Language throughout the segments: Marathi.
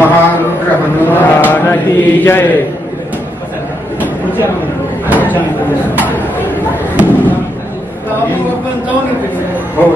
महारुद्र हनुमान की जय। हो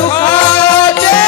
सुखाचे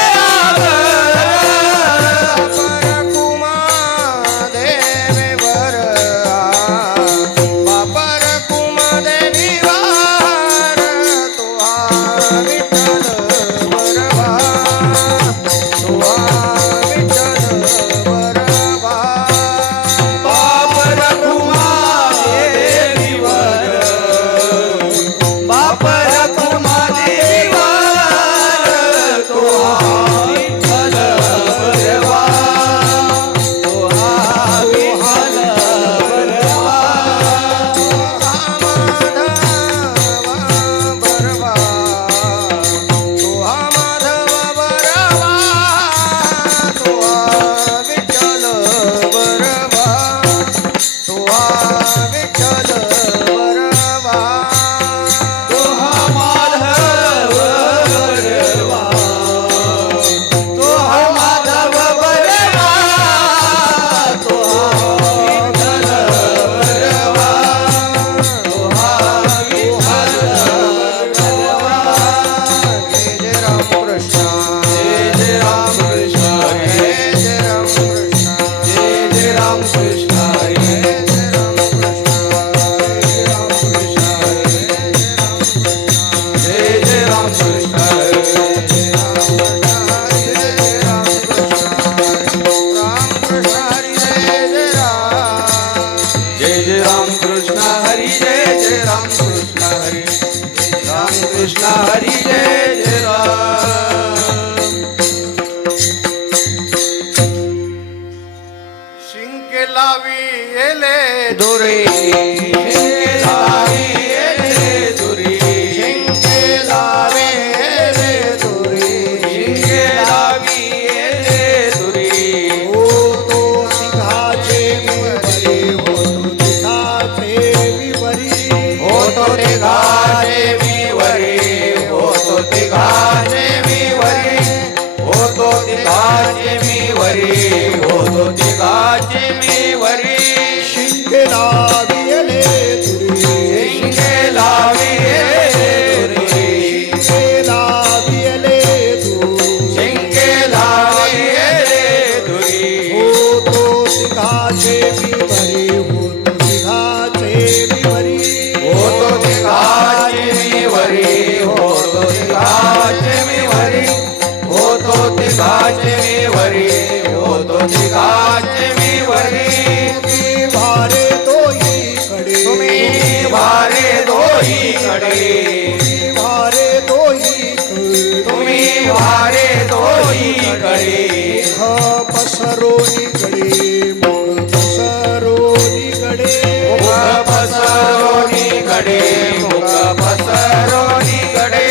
कृष्ण हरी जय जय राम। शिंके लावी येले दुरी शिंके लावी येले दुरी शिंके लावे येले दुरी शिंके लावी येले दुरी हो तो सिंहाचे मी बरी हो तो सिंहाचे मी बरी हो तो तिघाचे मी वरी हो तो तिघाचे मी वरी हो तो तिघाचे मी वरी हो तो तिघाचे मी वरी शिंके लावी येले दुरी शिंके लावी येले दुरी शिंके लावी येले दुरी शिंके लावी येले दुरी हो तो सिंहाचे मी बरी हो तो सिंहाचे मी बरी हो तो तिघाचे मी वरी हो तो तिघाचे मी वरी हो तो तिघाचे मी वरी हो तो तिघाचे मी वरी तुम्ही भारे दोही कडे तुम्ही वारे दोही कडे भारे दोही कडे तुम्ही वारे दोही कडे मुख पसरोनी कडे मुख पसरोनी कडे मुख पसरोनी कडे मुख पसरोनी कडे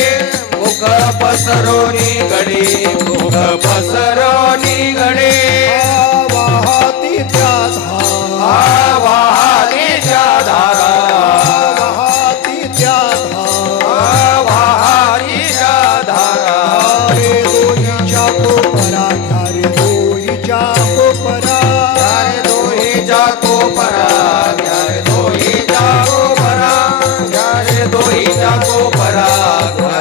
मुख पसरोनी कडे मुख पसरोनी कडे वाहती त्या धारा वाहारीच्या धारा वाहती त्या धारा वाहारीच्या धारा रे दोहीच्या कोपरा रे दोहीच्या कोपरा रे दोहीच्या कोपरा रे दोहीच्या कोपरा रे दोहीच्या कोपरा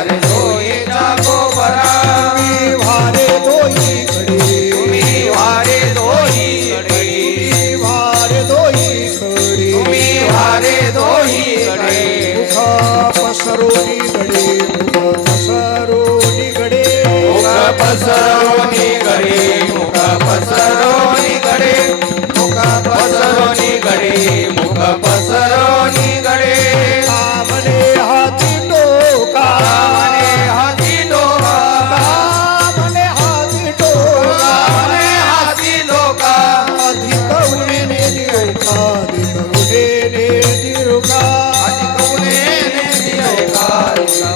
रे दोहीच्या कोपरा मी भारे दोही कडे तुम्ही वारे दोही कडे भारे दोही कडे तुम्ही वारे दोही कडे मुख पसरोनी कडे मुख पसरोनी कडे मुख पसरोनी कडे मुख पसरोनी कडे मुख पसरोनी कडे मुख पसरोनी कडे कामने हाती डोका कामने हाती डोका कामने हाती डोका कामने हाती डोका अधिक उन्हेने निरुका अधिक उन्हेने निरुका कौने दिया का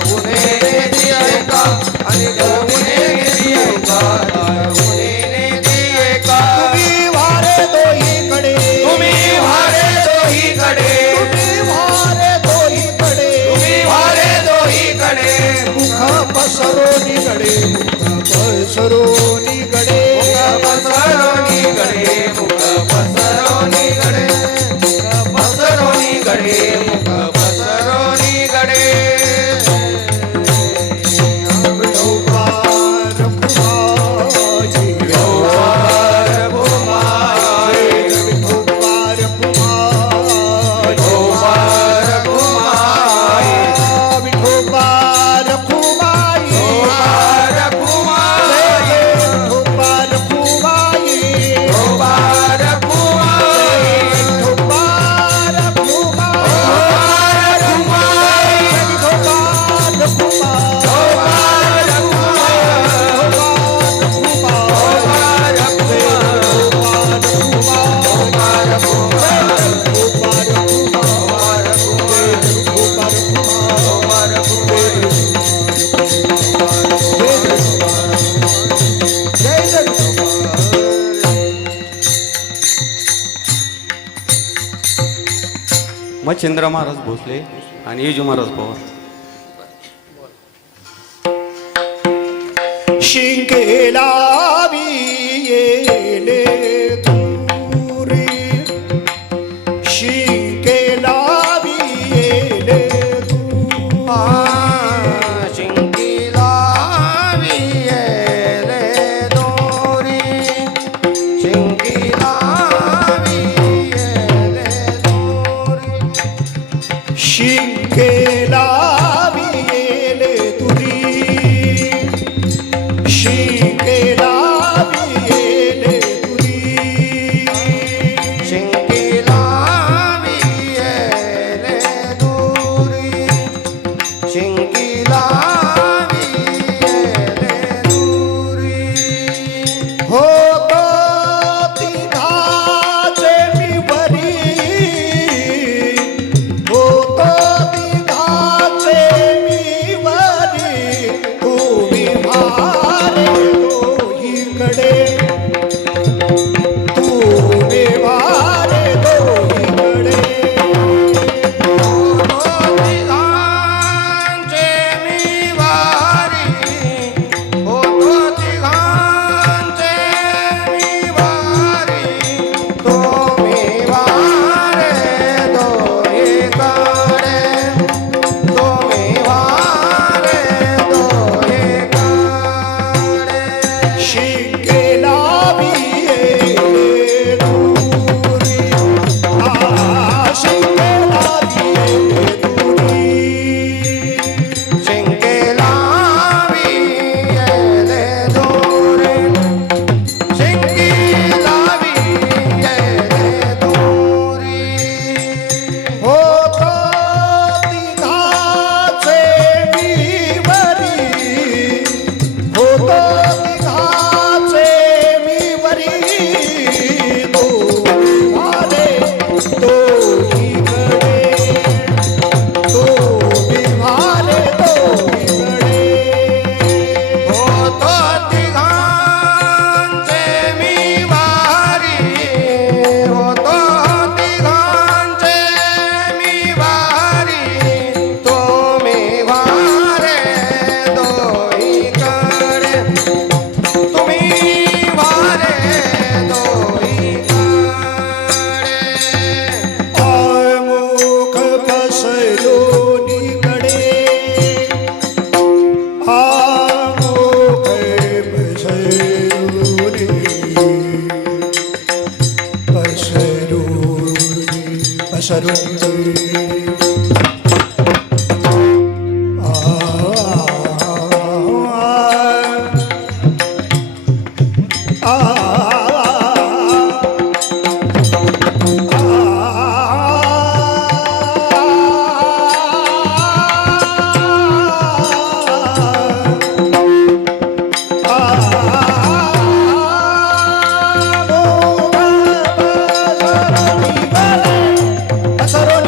कौने दिया का आणि कौने दिया का कौने दिया का तुम्ही वारे दोही कडे तुम्ही वारे दोही कडे तुम्ही वारे दोही कडे तुम्ही वारे दोही कडे मुख पसरोनी कडे मुख पसरोनी कडे पसरोनी कडे मुख पसरोनी कडे मुख पसरोनी कडे मुख पसरोनी कडे विठोबा मच्छिंद्र महाराज भोसले आणि येजू महाराज पवार. शिंकेला येले तुरी शिंकेला येले शिंकीला वियेले दोरी शिंकीला वियेले दोरी शिंकेला येले तुरी शिंकेला येले तुरी शिंकीला वियेले दोरी शिंकीला वियेले दोरी होतो तिघाचे मी वरी होतो तिघाचे मी वरी तुम्ही भारे दोहीकडे तुम्ही भारे दोहीकडे तिघांचे मी वारी होतो तिघांचे मी वारी तुम्ही वारे दोहीकडे तुम्ही वारे दोहीकडे शिंकेला येले तुरी शिंकेला येले तुरी शिंकेला वियेले दोरी शिंकीला वियेले दोरी होतो तिघाचे मी वरी होतो तिघाचे मी वरी दोही भारे दोहीकडे दोही भारे दोहीकडे होतो तिघांचे मी वारी होतो तिघांचे मी वारी तुम्ही वारे दोहीकडे तुम्ही वारे दोहीकडे आमुख पसरोनीकडे आमुख पसरोनी पसरोनी असरो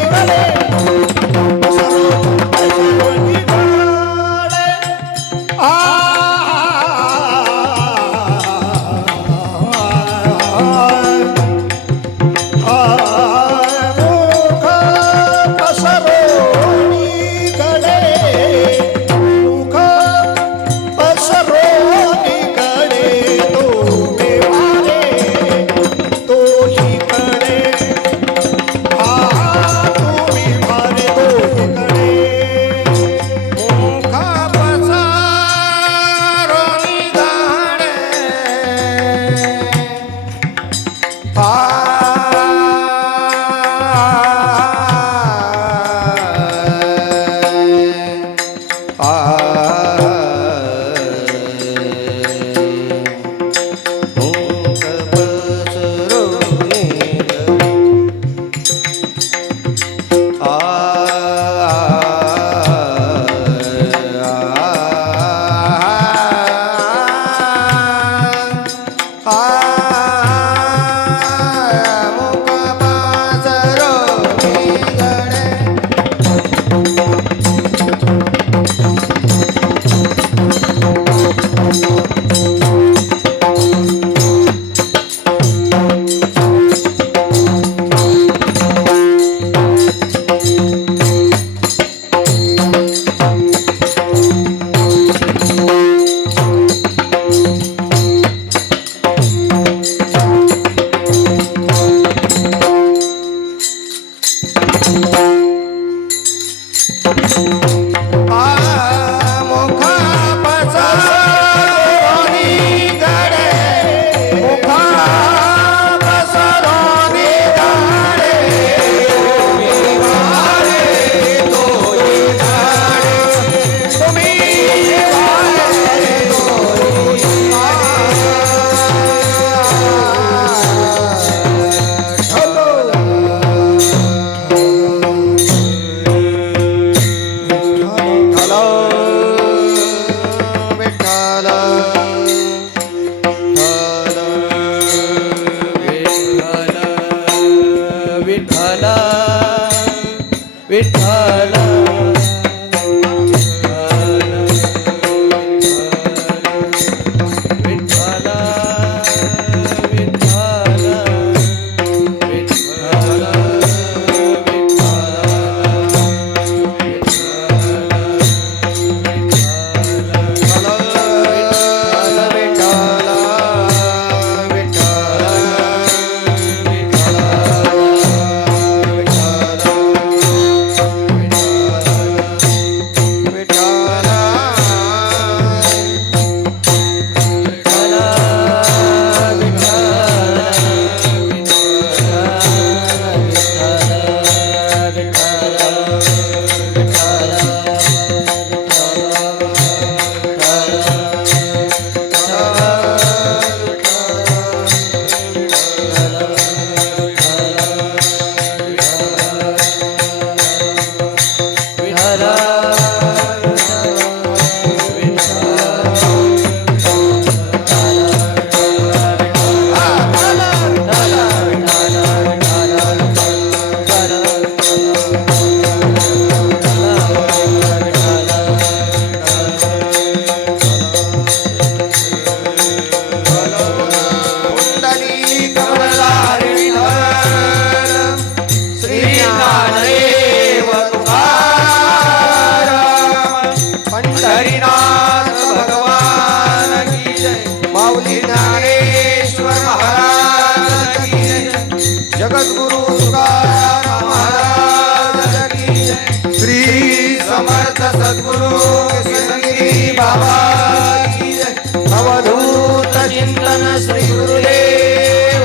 अवधूत चिंतन श्री गुरुदेव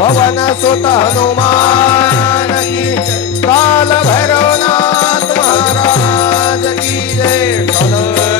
पवन सुत हनुमान की काल भैरवनाथ महाराज की जय विठ्ठल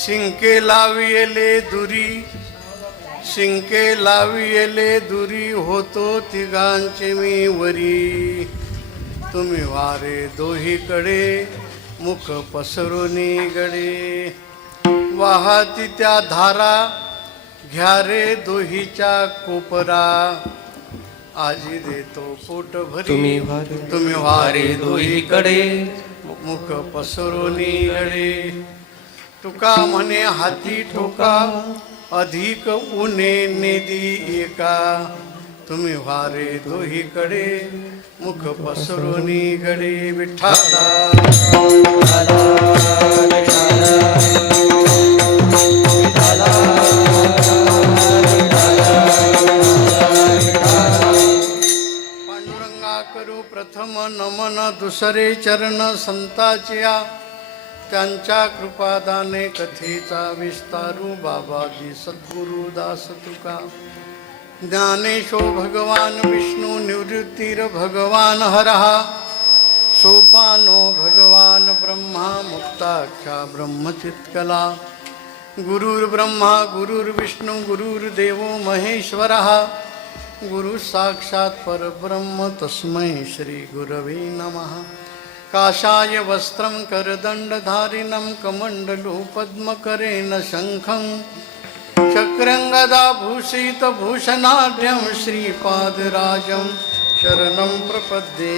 शिंके लावियले दुरी शिंके लावियले दुरी होतो तिघांचे मी वरी तुम्ही वारे दोहीकडे मुख पसरुनी गडे वाहती त्या धारा घ्या रे दोहीच्या कोपरा आजी देतो पोट भरी तुम्ही वारे दोहीकडे मुख पसरुनी गडे तुका म्हणे हाती ठोका अधिक उन्हे नेदी एका तुम्ही वारे दोहीकडे मुख पसरुनी गडे विठ्ठला पांडुरंगा करू प्रथम नमन दुसरे चरण संताचिया त्यांच्या कृपादाने कथेचा विस्तारू बाबाजी सद्गुरु दास तुका ज्ञानेशो भगवान विष्णू निवृत्तीर भगवान हरहा सोपानो भगवान ब्रह्मा मुक्ताख्या ब्रह्मचित्कला गुरुर्ब्रह्मा गुरुर्विष्णू गुरुर्देवो महेश्वरः गुरु साक्षात् परब्रह्म तस्मै श्री गुरवे नमः काषाय वस्त्रं करदण्डधारिणं कमण्डलु पद्मकरेण शङ्खं चक्रं गदाभूषितभूषणाढ्यं श्रीपादराजं शरणं प्रपद्ये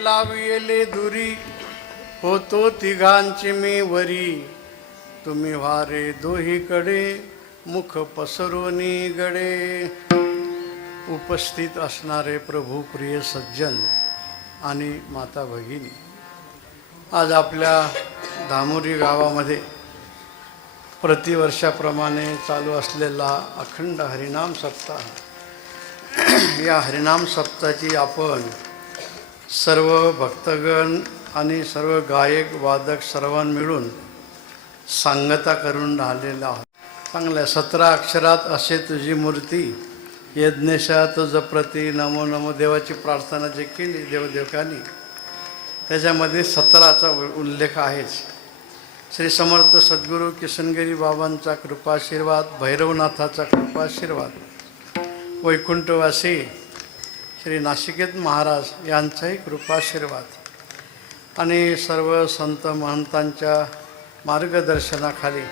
लाविले दुरी, होतो तिघांची मी वरी. तुम्ही वारे दोहीकडे, मुख पसरोनी गडे. उपस्थित असणारे प्रभू प्रिय सज्जन आणि माता भगिनी, आज आपल्या धामोरी गावामध्ये प्रतिवर्षाप्रमाणे चालू असलेला अखंड हरिनाम सप्ताह, या हरिनाम सप्ताहाची आपण सर्व भक्तगण आणि सर्व गायक वादक सर्वांनी मिळून सांगता करून राहिलेला आहोत. चांगल्या 17 अक्षरात असे तुझी मूर्ती, यज्ञेशा तुझ प्रती नमो नमो. देवाची प्रार्थना जी केली देवदेवकांनी, त्याच्यामध्ये 17चा उल्लेख आहेच. श्री समर्थ सद्गुरू किशनगिरी बाबांचा कृपाशीर्वाद, भैरवनाथाचा कृपाशीर्वाद, वैकुंठवासी श्री नाशिकेत महाराज यांचाही कृपाशीर्वाद आणि सर्व संत महंतांच्या मार्गदर्शनाखाली,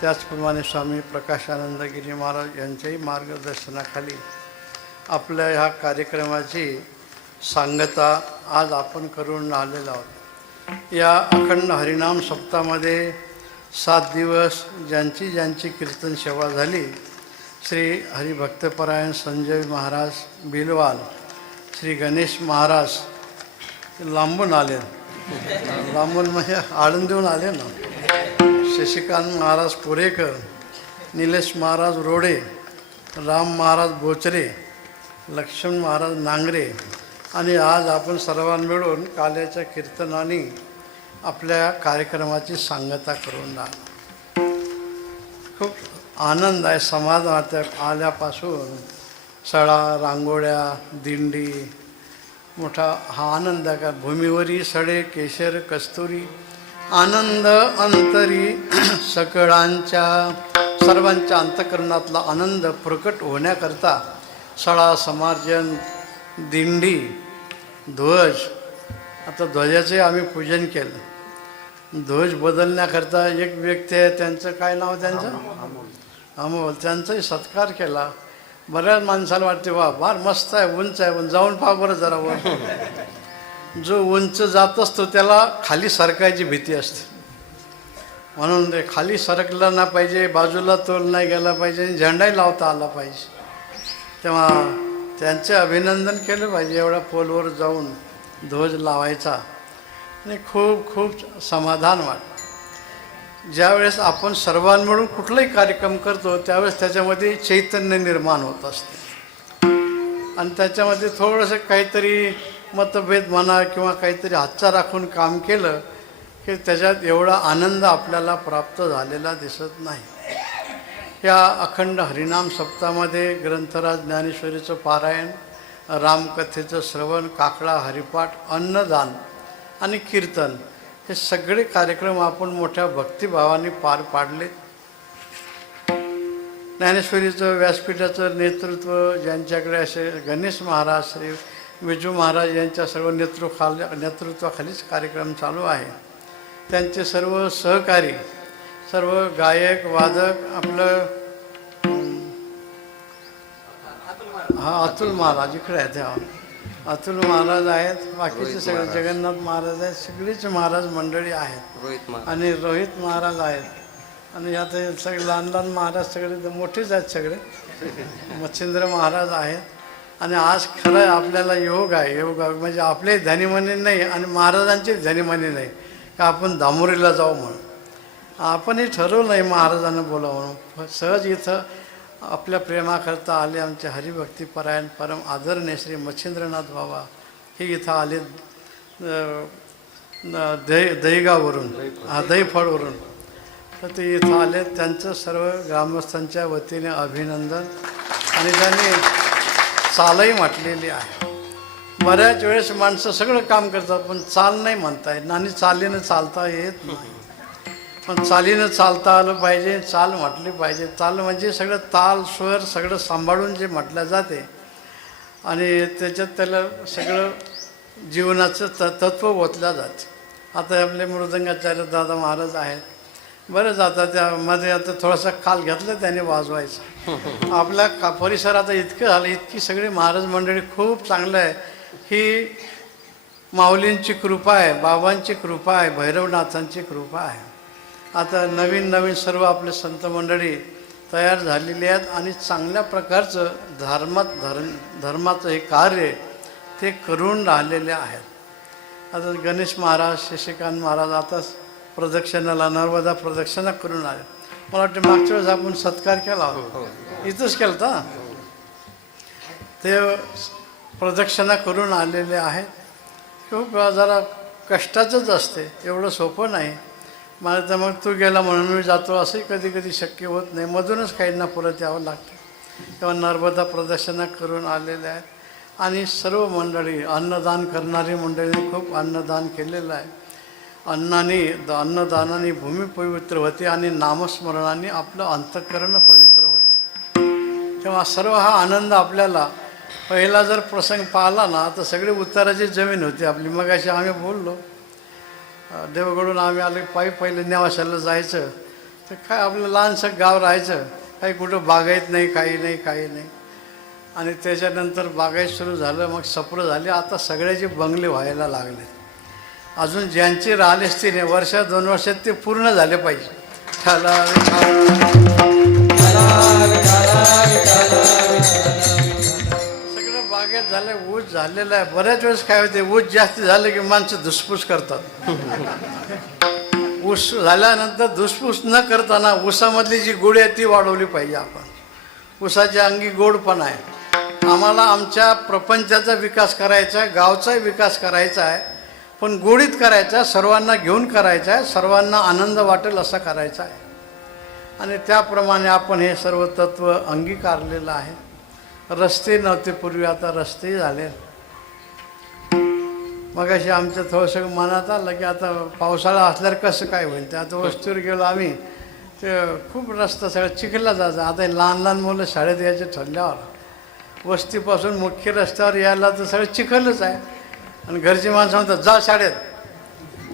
त्याचप्रमाणे स्वामी प्रकाशानंदगिरी महाराज यांच्याही मार्गदर्शनाखाली आपल्या ह्या कार्यक्रमाची सांगता आज आपण करून आलेलो आहोत. या अखंड हरिनाम सप्ताहामध्ये 7 दिवस ज्यांची ज्यांची कीर्तन सेवा झाली, श्री हरिभक्तपरायण संजय महाराज बिलवाल, श्री गणेश महाराज लांबून आले, लांबून म्हणजे आळंदीहून आले ना, शशिकांत महाराज पुरेकर, निलेश महाराज रोडे, राम महाराज बोचरे, लक्ष्मण महाराज नांगरे, आणि आज आपण सर्वांनी मिळून काल्याच्या कीर्तनाने आपल्या कार्यक्रमाची सांगता करून राहिलो. खूप आनंद आहे. समाजात आल्यापासून सळा, रांगोळ्या, दिंडी, मोठा हा आनंद आहे. का भूमीवरी सडे केशर कस्तुरी, आनंद अंतरी सकळांच्या. सर्वांच्या अंतकरणातला आनंद प्रकट होण्याकरता सळा, समार्जन, दिंडी, ध्वज. आता ध्वजाचे आम्ही पूजन केलं. ध्वज बदलण्याकरता एक व्यक्ती आहे, त्यांचं काय नाव त्यांचं, अमोल, त्यांचाही सत्कार केला. बऱ्याच माणसाला वाटते वा फार मस्त आहे, उंच आहे, पण जाऊन पहा बरं जरा वर. जो उंच जात असतो त्याला खाली सरकायची भीती असते, म्हणून ते खाली सरकलं ना पाहिजे, बाजूला तोल नाही गेला पाहिजे, झेंडाही लावता आला पाहिजे. तेव्हा त्यांचे अभिनंदन केलं पाहिजे. एवढा पोलवर जाऊन ध्वज लावायचा आणि खूप खूप समाधान वाटतं. ज्यावेळेस आपण सर्वांनी मिळून कुठलाही कार्यक्रम करतो त्यावेळेस त्याच्यामध्ये चैतन्य निर्माण होत असते आणि त्याच्यामध्ये थोडंसं काहीतरी मतभेद म्हणा किंवा काहीतरी हातचा राखून काम केलं की त्याच्यात एवढा आनंद आपल्याला प्राप्त झालेला दिसत नाही. या अखंड हरिनाम सप्ताहामध्ये ग्रंथराज ज्ञानेश्वरीचं पारायण, रामकथेचं श्रवण, काकडा हरिपाठ, अन्नदान आणि कीर्तन हे सगळे कार्यक्रम आपण मोठ्या भक्तिभावाने पार पाडले. ज्ञानेश्वरीचं व्यासपीठाचं नेतृत्व ज्यांच्याकडे असे गणेश महाराज, श्री विजू महाराज यांच्या सर्व नेतृत्वाखालीच कार्यक्रम चालू आहे. त्यांचे सर्व सहकारी, सर्व गायक वादक, आपलं अतुल महाराज इकडे आहेत, अतुल महाराज आहेत, बाकीचे सगळे जगन्नाथ महाराज आहेत, सगळीच महाराज मंडळी आहेत आणि रोहित महाराज आहेत आणि आता सगळे लहान लहान महाराज सगळे मोठेच आहेत, सगळे मच्छिंद्र महाराज आहेत. आणि आज खरं आपल्याला योग आहे. योग म्हणजे आपले धनीमनी नाही आणि महाराजांचे धनीमनी नाही का आपण धामोरीला जाऊ म्हणून. आपणही ठरवलं नाही महाराजांना बोलावं म्हणून. सहज इथं आपल्या प्रेमाकरता आले आमचे हरिभक्तीपरायण परम आदरणीय श्री मच्छिंद्रनाथ बाबा हे इथं आले दहीगाववरून, दहीफळवरून. तर ते इथं आले. त्यांचं सर्व ग्रामस्थांच्या वतीने अभिनंदन. आणि त्यांनी चालही म्हटलेली आहे. बऱ्याच वेळेस माणसं सगळं काम करतात पण चाल नाही म्हणता येत आणि चालीनं चालता येत नाही. पण चालीनं चालता आलं पाहिजे, चाल म्हटली पाहिजे. चाल म्हणजे सगळं ताल स्वर सगळं सांभाळून जे म्हटलं जाते आणि त्याच्यात त्याला सगळं जीवनाचं तत्त्व ओतलं जातं. आता आपले मृदंगाचार्य दादा महाराज आहेत, बरं जातात त्यामध्ये आता थोडासा काल घेतलं त्याने वाजवायचं. आपल्या परिसरात इतकं झालं, इतकी सगळी महाराज मंडळी खूप चांगलं आहे. ही माऊलींची कृपा आहे, बाबांची कृपा आहे, भैरवनाथांची कृपा आहे. आता नवीन नवीन सर्व आपले संत मंडळी तयार झालेली आहेत आणि चांगल्या प्रकारचं धर्माचं हे कार्य ते करून राहिलेले आहेत. आता गणेश महाराज, शशिकांत महाराज आता प्रदक्षिणाला, नर्मदा प्रदक्षिणा करून आले. मला वाटतं मागच्या वेळेस आपण सत्कार केला होता, इथंच केला होता. ते प्रदक्षिणा करून आलेले आहेत. खूप जरा कष्टाचंच असते, एवढं सोपं नाही. मला तर मग तू गेला म्हणून मी जातो असंही कधी कधी शक्य होत नाही, मधूनच काहींना परत यावं लागतं. तेव्हा नर्मदा प्रदक्षिणा करून आलेले आहेत. आणि सर्व मंडळी, अन्नदान करणारी मंडळींनी खूप अन्नदान केलेलं आहे. अन्नदानाने भूमी पवित्र होते आणि नामस्मरणाने आपलं अंतःकरण पवित्र होते. तेव्हा सर्व हा आनंद आपल्याला पहिला जर प्रसंग पाहिला ना तर सगळी उत्तराची जमीन होती आपली. मग अशी आम्ही बोललो, देवगडून आम्ही आले पायी पहिले नेवाशाला जायचं तर काय आपलं लहानसं गाव राहायचं, काही कुठं बागायत नाही, काही नाही. आणि त्याच्यानंतर बागायत सुरू झालं, मग सप्र झाले. आता सगळ्याचे बंगले व्हायला लागले. अजून ज्यांचे राहिले असतील वर्ष 2 वर्षात ते पूर्ण झाले पाहिजे. सगळं बागेत झालं, ऊस झालेलं आहे. बऱ्याच वेळेस काय होते, ऊस जास्त झालं की माणसं धुसफूस करतात. ऊस झाल्यानंतर धुसफूस न करताना ऊसामधली जी गोडी आहे ती वाढवली पाहिजे आपण. ऊसाच्या अंगी गोडपणा आहे. आम्हाला आमच्या प्रपंचाचा विकास करायचा आहे, गावचाही विकास करायचा आहे, पण गोडीत करायचा, सर्वांना घेऊन करायचा आहे, सर्वांना आनंद वाटेल असा करायचा आहे. आणि त्याप्रमाणे आपण हे सर्व तत्त्व अंगीकारलेलं आहे. रस्ते नव्हते पूर्वी, आता रस्तेही झाले. मग असे आमचं थोडंसं मनात आलं की आता पावसाळा असल्यावर कसं काय होईल. ते आता वस्तीवर गेलो आम्ही, ते खूप रस्ता सगळं चिखलला जायचं. आता लहान मुलं शाळेत यायचे ठरल्यावर वस्तीपासून मुख्य रस्त्यावर यायला तर सगळं चिखलच आहे. आणि घरची माणसं म्हणतात जा शाळेत.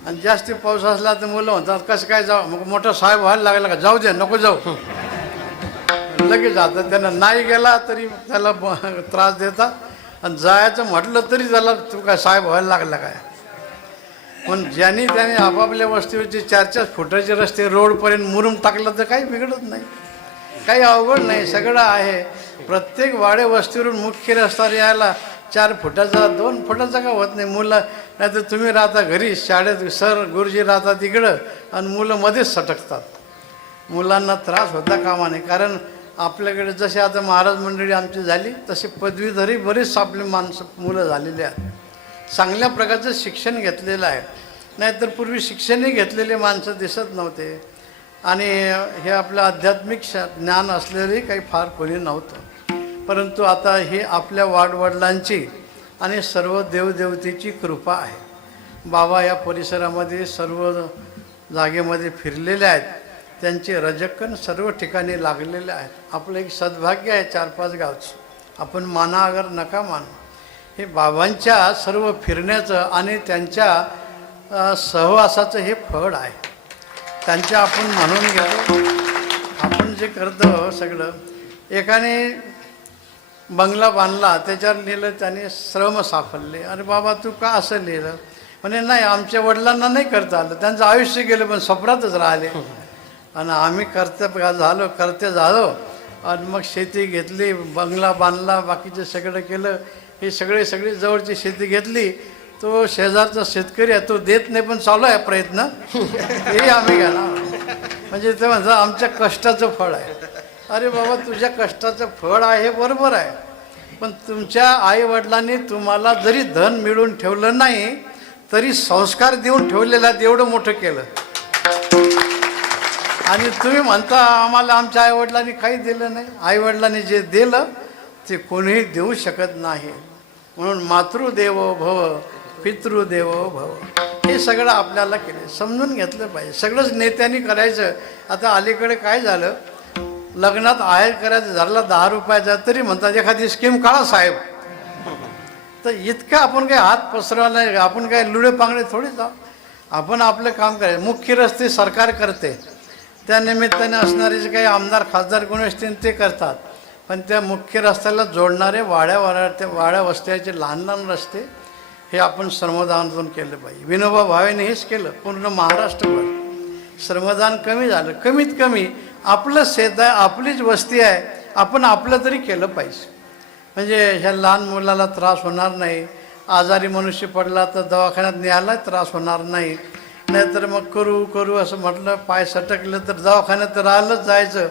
आणि जास्ती पाऊस असला तर मुलं म्हणतात कसं काय जाऊ. मग मोठा साहेब व्हायला लागला का जाऊ दे, नको जाऊ, लगेच जातात. त्यांना नाही गेला तरी त्याला त्रास देतात, आणि जायचं म्हटलं तरी त्याला तू काय साहेब व्हायला लागला काय. पण त्याने आपापल्या वस्तीवरचे 4-4 फुटाचे रस्ते रोडपर्यंत मुरुम टाकलं तर काही बिघडत नाही, काही अवघड नाही, सगळं आहे. प्रत्येक वाडे वस्तीवरून मुख्य रस्त्यावर यायला 4 फुटाचा 2 फुटाचा का होत नाही. मुलं नाही तर तुम्ही राहता घरी, शाळेत सर गुरुजी राहतात तिकडं आणि मुलं मध्येच सटकतात. मुलांना त्रास होता कामा नये. कारण आपल्याकडे जसे आता महाराज मंडळी आमची झाली तसे पदवीधरी बरेच आपले मुलं झालेले आहेत. चांगल्या प्रकारचं शिक्षण घेतलेलं आहे. नाहीतर पूर्वी शिक्षणही घेतलेले माणसं दिसत नव्हते. आणि हे आपलं आध्यात्मिक ज्ञान असलेलंही काही फार कोणी नव्हतं. परंतु आता ही आपल्या वाडवडिलांची आणि सर्व देवदेवतेची कृपा आहे. बाबा या परिसरामध्ये सर्व जागेमध्ये फिरलेले आहेत. त्यांचे रजकण सर्व ठिकाणी लागलेले आहेत. आपलं एक सद्भाग्य आहे 4-5 गावचं. आपण माना अगर नका मानू. हे बाबांच्या सर्व फिरण्याचं आणि त्यांच्या सहवासाचं हे फळ आहे. त्यांच्या आपण म्हणून घेतो. आपण जे करतो सगळं, एकाने बंगला बांधला त्याच्यावर लिहिलं त्याने श्रम साफल्य. अरे बाबा तू का असं लिहिलं. म्हणे नाही आमच्या वडिलांना नाही करता आलं, त्यांचं आयुष्य गेलं पण स्वप्नातच राहिले. आणि आम्ही करते झालो आणि मग शेती घेतली, बंगला बांधला, बाकीचं सगळं केलं. हे सगळी जवळची शेती घेतली. तो शेजारचा शेतकरी आहे, तो देत नाही पण चालू आहे प्रयत्न, हे आम्ही घेणार. म्हणजे ते म्हणतात आमच्या कष्टाचं फळ आहे. अरे बाबा तुझ्या कष्टाचं फळ आहे बरोबर आहे, पण तुमच्या आईवडिलांनी तुम्हाला जरी धन मिळवून ठेवलं नाही तरी संस्कार देऊन ठेवलेला एवढं मोठं केलं. आणि तुम्ही म्हणता आम्हाला आमच्या आईवडिलांनी काही दिलं नाही. आईवडिलांनी जे दिलं ते कोणीही देऊ शकत नाही. म्हणून मातृदेवो भव, पितृदेवो भव, हे सगळं आपल्याला केलं, समजून घेतलं पाहिजे. सगळंच नेत्यांनी करायचं. आता अलीकडे काय झालं, लग्नात आहेर करायचं झालं 10 रुपयाचा तरी म्हणतात एखादी स्कीम काढा साहेब. तर इतकं आपण काही हात पसरवा नाही. आपण काय लुडे पांगडे थोडी जाऊ. आपण आपलं काम करायचं. मुख्य रस्ते सरकार करते, त्या निमित्ताने असणारे जे काही आमदार खासदार कोणी असतील ते करतात. पण त्या मुख्य रस्त्याला जोडणारे वाड्या वस्त्याचे लहान रस्ते हे आपण श्रमदानातून केलं पाहिजे. विनोबा भावेने हेच केलं. पूर्ण महाराष्ट्रभर श्रमदान कमी झालं. कमीत कमी आपलं शेत आहे, आपलीच वस्ती आहे, आपण आपलं तरी केलं पाहिजे. म्हणजे ह्या लहान मुलाला त्रास होणार नाही. आजारी मनुष्य पडला तर दवाखान्यात न्यायला त्रास होणार नाही. नाहीतर मग करू असं म्हटलं, पाय सटकलं तर दवाखान्यात राहिलंच जायचं.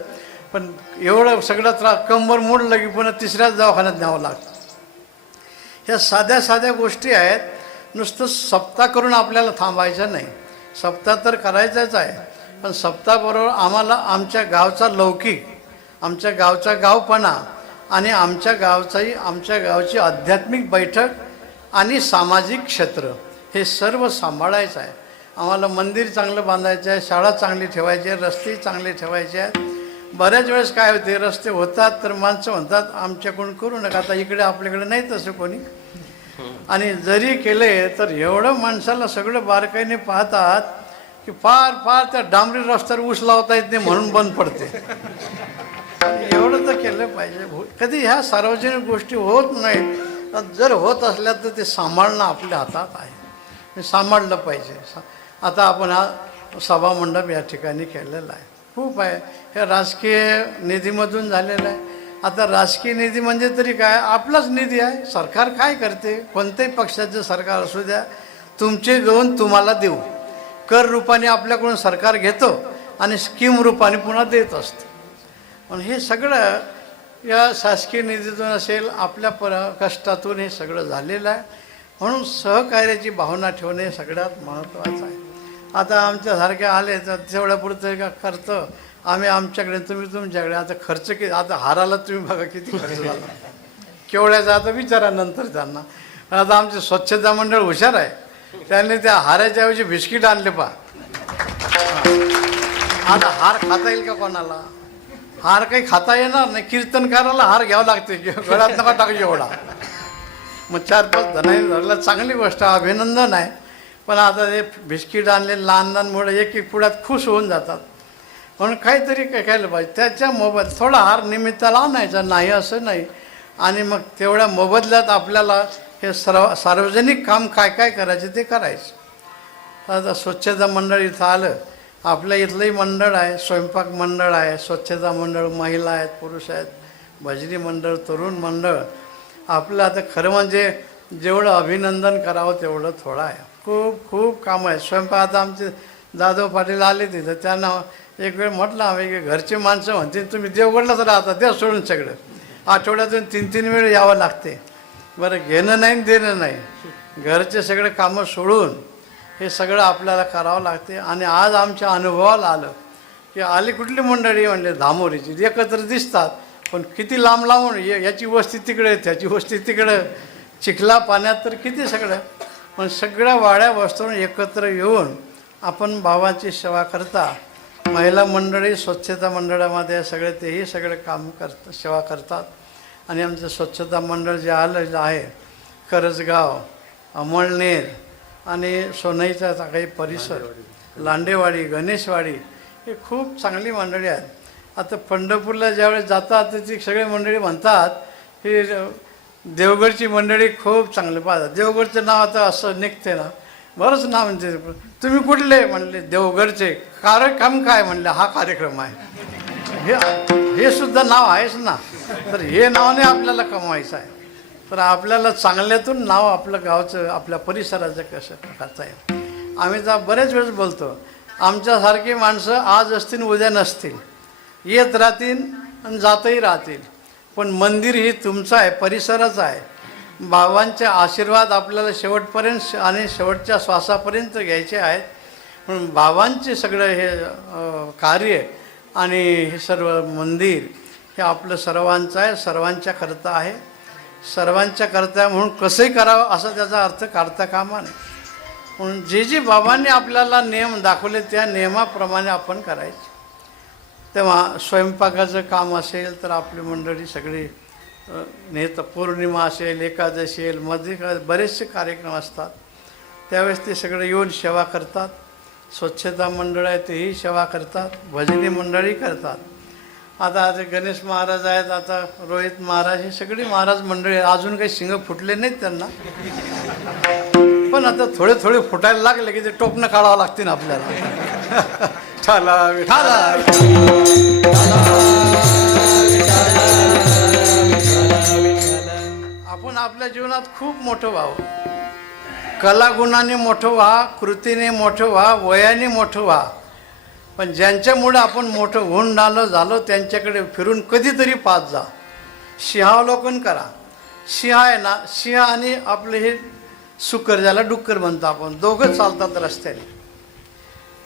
पण एवढं सगळं त्रास, कंबर मोडलं की पुन्हा तिसऱ्याच दवाखान्यात न्यावं लागतं. ह्या साध्या साध्या गोष्टी आहेत. नुसतं सप्ताह करून आपल्याला थांबायचं नाही. सप्ताह तर करायचाच आहे, पण सप्ताहाबरोबर आम्हाला आमच्या गावचा लौकिक, आमच्या गावचा गावपणा आणि आमच्या गावची आध्यात्मिक बैठक आणि सामाजिक क्षेत्र हे सर्व सांभाळायचं आहे. आम्हाला मंदिर चांगलं बांधायचं आहे, शाळा चांगली ठेवायची आहे, रस्ते चांगले ठेवायचे आहेत. बऱ्याच वेळेस काय होते, रस्ते होतात तर माणसं म्हणतात आमच्याकडून करू नका. आता इकडे आपल्याकडे नाही तसं कोणी, आणि जरी केले तर एवढं माणसाला सगळं बारकाईने पाहतात की फार त्या डांबरी रस्त्यावर ऊस लावता येत नाही म्हणून बंद पडते. एवढं तर केलं पाहिजे. कधी ह्या सार्वजनिक गोष्टी होत नाहीत. जर होत असल्या तर ते सांभाळणं आपल्या हातात आहे. हे सांभाळलं पाहिजे. आता आपण हा सभामंडप या ठिकाणी केलेला आहे. खूप आहे. हे राजकीय निधीमधून झालेलं आहे. आता राजकीय निधी म्हणजे तरी काय, आपलाच निधी आहे. सरकार काय करते, कोणत्याही पक्षाचं सरकार असू द्या, तुमचे घेऊन तुम्हाला देऊ. कर रूपाने आपल्याकडून सरकार घेतो आणि स्कीम रूपाने पुन्हा देत असतं. पण हे सगळं या शासकीय निधीतून असेल, आपल्या कष्टातून हे सगळं झालेलं आहे. म्हणून सहकार्याची भावना ठेवणे सगळ्यात महत्त्वाचं आहे. आता आमच्यासारखे आले तर तेवढ्यापुरतं का करतं आम्ही आमच्याकडे, तुम्ही तुमच्याकडे. आता खर्च किती, आता हाराला तुम्ही बघा किती खर्च झाला केवढ्याचा, आता विचारा नंतर त्यांना. पण आता आमचे स्वच्छता मंडळ हुशार आहे. त्यांनी त्या हाराच्या ऐवजी बिस्किट आणले पहा. आता हार खाता येईल का कोणाला? हार काही खाता येणार नाही. कीर्तनकाराला हार घ्यावं लागते, गळ्यात नका टाकू एवढा. मग 4-5 जणांनी धरलं, चांगली गोष्ट, अभिनंदन आहे. पण आता हे बिस्किट आणले लहान मुलं एक पुढ्यात खुश होऊन जातात. म्हणून काहीतरी केलं पाहिजे. त्याच्या मोबदल्यात थोडा हार निमित्ताला आणायचा नाही असं नाही. आणि मग तेवढ्या मोबदल्यात आपल्याला हे सार्वजनिक काम काय करायचे ते करायचं. आता स्वच्छता मंडळ इथं आलं, आपल्या इथलंही मंडळ आहे, स्वयंपाक मंडळ आहे, स्वच्छता मंडळ, महिला आहेत, पुरुष आहेत, भजनी मंडळ, तरुण मंडळ. आपलं आता खरं म्हणजे जेवढं अभिनंदन करावं तेवढं थोडं आहे. खूप कामं आहे. स्वयंपाक आता आमचे जाधव पाटील आले तिथं, त्यांना एक वेळ म्हटलं आम्ही की घरचे माणसं म्हणतील तुम्ही देवगडलाच राहता, द्या सोडून सगळं. आठवड्यातून 3-3 वेळ यावं लागते. बरं, घेणं नाही देणं नाही, घरचे सगळे कामं सोडून हे सगळं आपल्याला करावं लागते. आणि आज आमच्या अनुभवाला आलं की आली कुठली मंडळी म्हणले धामोरीची, एकत्र दिसतात पण किती लांब लांबून, याची वस्ती तिकडे, त्याची वस्ती तिकडं, चिखला पाण्यात तर किती सगळं. पण सगळ्या वाड्या वस्तून एकत्र येऊन आपण भावाची सेवा करता. महिला मंडळी स्वच्छता मंडळामध्ये सगळे तेही सगळे काम करतात, सेवा करतात. आणि आमचं स्वच्छता मंडळ जे आलेलं आहे, करजगाव, अमळनेर आणि सोनईचा काही परिसर, लांडेवाडी, गणेशवाडी, हे खूप चांगली मंडळी आहेत. आता पंढरपूरला ज्यावेळेस जातात तर ती सगळी मंडळी म्हणतात ही देवगडची मंडळी खूप चांगले पाहतात. देवगडचं नाव आता असं निघते ना, बरंच नाव म्हणते. तुम्ही कुठले म्हणले? देवगडचे. कार्यक्रम काय म्हणले? हा कार्यक्रम आहे. हे सुद्धा नाव आहेच ना. तर हे नावाने आपल्याला कमवायचं आहे. तर आपल्याला चांगल्यातून नाव आपलं गावचं, आपल्या परिसराचं कसं करता येईल. आम्ही तर बरेच वेळेस बोलतो, आमच्यासारखी माणसं आज असतील उद्या नसतील, येत राहतील आणि जातही राहतील. पण मंदिर ही तुमचं आहे, परिसराचं आहे. बाबांचे आशीर्वाद आपल्याला शेवटपर्यंत आणि शेवटच्या श्वासापर्यंत घ्यायचे आहेत. म्हणून बाबांचे सगळं हे कार्य आणि हे सर्व मंदिर हे आपलं सर्वांचं आहे, सर्वांच्या करता आहे. सर्वांच्या करता म्हणून कसंही करावं असा त्याचा अर्थ काढता कामा नये. म्हणून जे बाबांनी आपल्याला नियम दाखवले त्या नियमाप्रमाणे आपण करायचे. तेव्हा स्वयंपाकाचं काम असेल तर आपली मंडळी सगळी नेत, पौर्णिमा असेल, एकादशी असेल, मध्ये बरेचसे कार्यक्रम असतात, त्यावेळेस ते सगळे येऊन सेवा करतात. स्वच्छता मंडळ आहे तेही सेवा करतात, भजनी मंडळी करतात. आता गणेश महाराज आहेत, आता रोहित महाराज, ही सगळी महाराज मंडळी. अजून काही शिंग फुटले नाहीत त्यांना. पण आता थोडे थोडे फुटायला लागले की ते टोपणं काढावं लागते ना आपल्याला. ठाला विठाला आपण आपल्या जीवनात खूप मोठं व्हावं, कलागुणाने मोठं व्हा, कृतीने मोठं व्हा, वयाने मोठं व्हा. पण ज्यांच्यामुळे आपण मोठं होऊन झालो त्यांच्याकडे फिरून कधीतरी पाहत जा, सिंहावलोकन करा. सिंह आहे ना, सिंह आणि आपले हे सुकर, ज्याला डुक्कर म्हणतो आपण, दोघं चालतात रस्त्याने.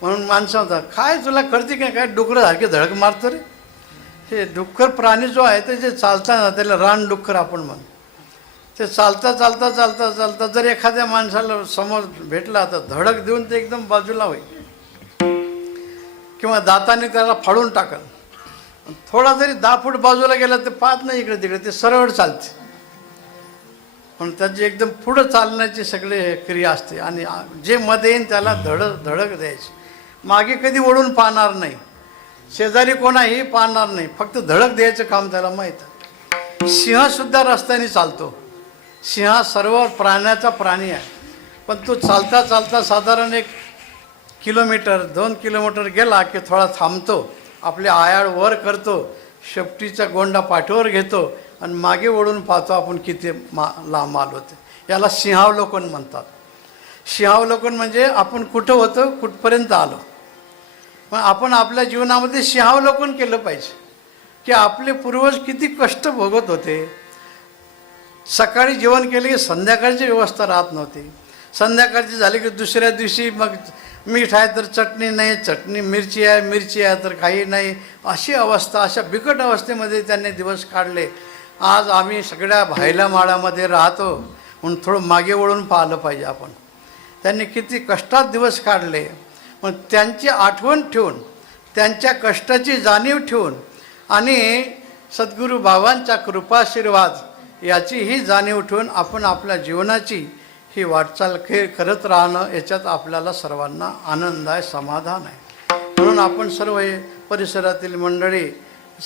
म्हणून माणसं म्हणतात काय तुला कळते काय, काय डुकरासारखे धडक मारतो रे. हे डुक्कर प्राणी जो आहे ते जे चालतात ना त्याला रान डुक्कर आपण म्हणतो. ते चालता चालता चालता चालता जर एखाद्या माणसाला समोर भेटला तर धडक देऊन ते एकदम बाजूला होईल किंवा दाताने त्याला फाडून टाकल. थोडा जरी 10 फूट बाजूला गेला ते पाहत नाही इकडे तिकडे, ते सरळ चालते. पण त्याची एकदम पुढं चालण्याची सगळे क्रिया असते. आणि जे मध्ये येईन त्याला धडक द्यायची, मागे कधी वळून पाहणार नाही, शेजारी कोणाही पाहणार नाही, फक्त धडक द्यायचं काम त्याला माहीत आहे. सिंहसुद्धा रस्त्याने चालतो. सिंह सर्व प्राण्याचा प्राणी आहे, पण तो चालता चालता साधारण 1 किलोमीटर 2 किलोमीटर गेला की थोडा थांबतो, आपले आयाळ वर करतो, शेपटीचा गोंडा पाठीवर घेतो आणि मागे वळून पाहतो आपण किती लांब आलो होते. याला सिंहावलोकन म्हणतात. सिंहावलोकन म्हणजे आपण कुठं होतो, कुठपर्यंत आलो. मग आपण आपल्या जीवनामध्ये सिंहावलोकन केलं पाहिजे की आपले पूर्वज किती कष्ट भोगत होते. सकाळी जेवण केले की संध्याकाळची व्यवस्था राहत नव्हती. संध्याकाळची झाली की दुसऱ्या दिवशी मग मीठ आहे तर चटणी नाही, चटणी मिरची आहे तर काही नाही, अशी अवस्था, अशा बिकट अवस्थेमध्ये त्यांनी दिवस काढले. आज आम्ही सगळ्या भायल्या माळामध्ये राहतो म्हणून थोडं मागे वळून पाहिलं पाहिजे आपण. त्यांनी किती कष्टात दिवस काढले. मग त्यांची आठवण ठेवून, त्यांच्या कष्टाची जाणीव ठेवून आणि सद्गुरू बाबांचा कृपाशीर्वाद याची ही जाणीव ठेवून आपण आपल्या जीवनाची ही वाटचाल करत राहणं, याच्यात आपल्याला सर्वांना आनंद आहे, समाधान आहे. म्हणून आपण सर्व हे परिसरातील मंडळी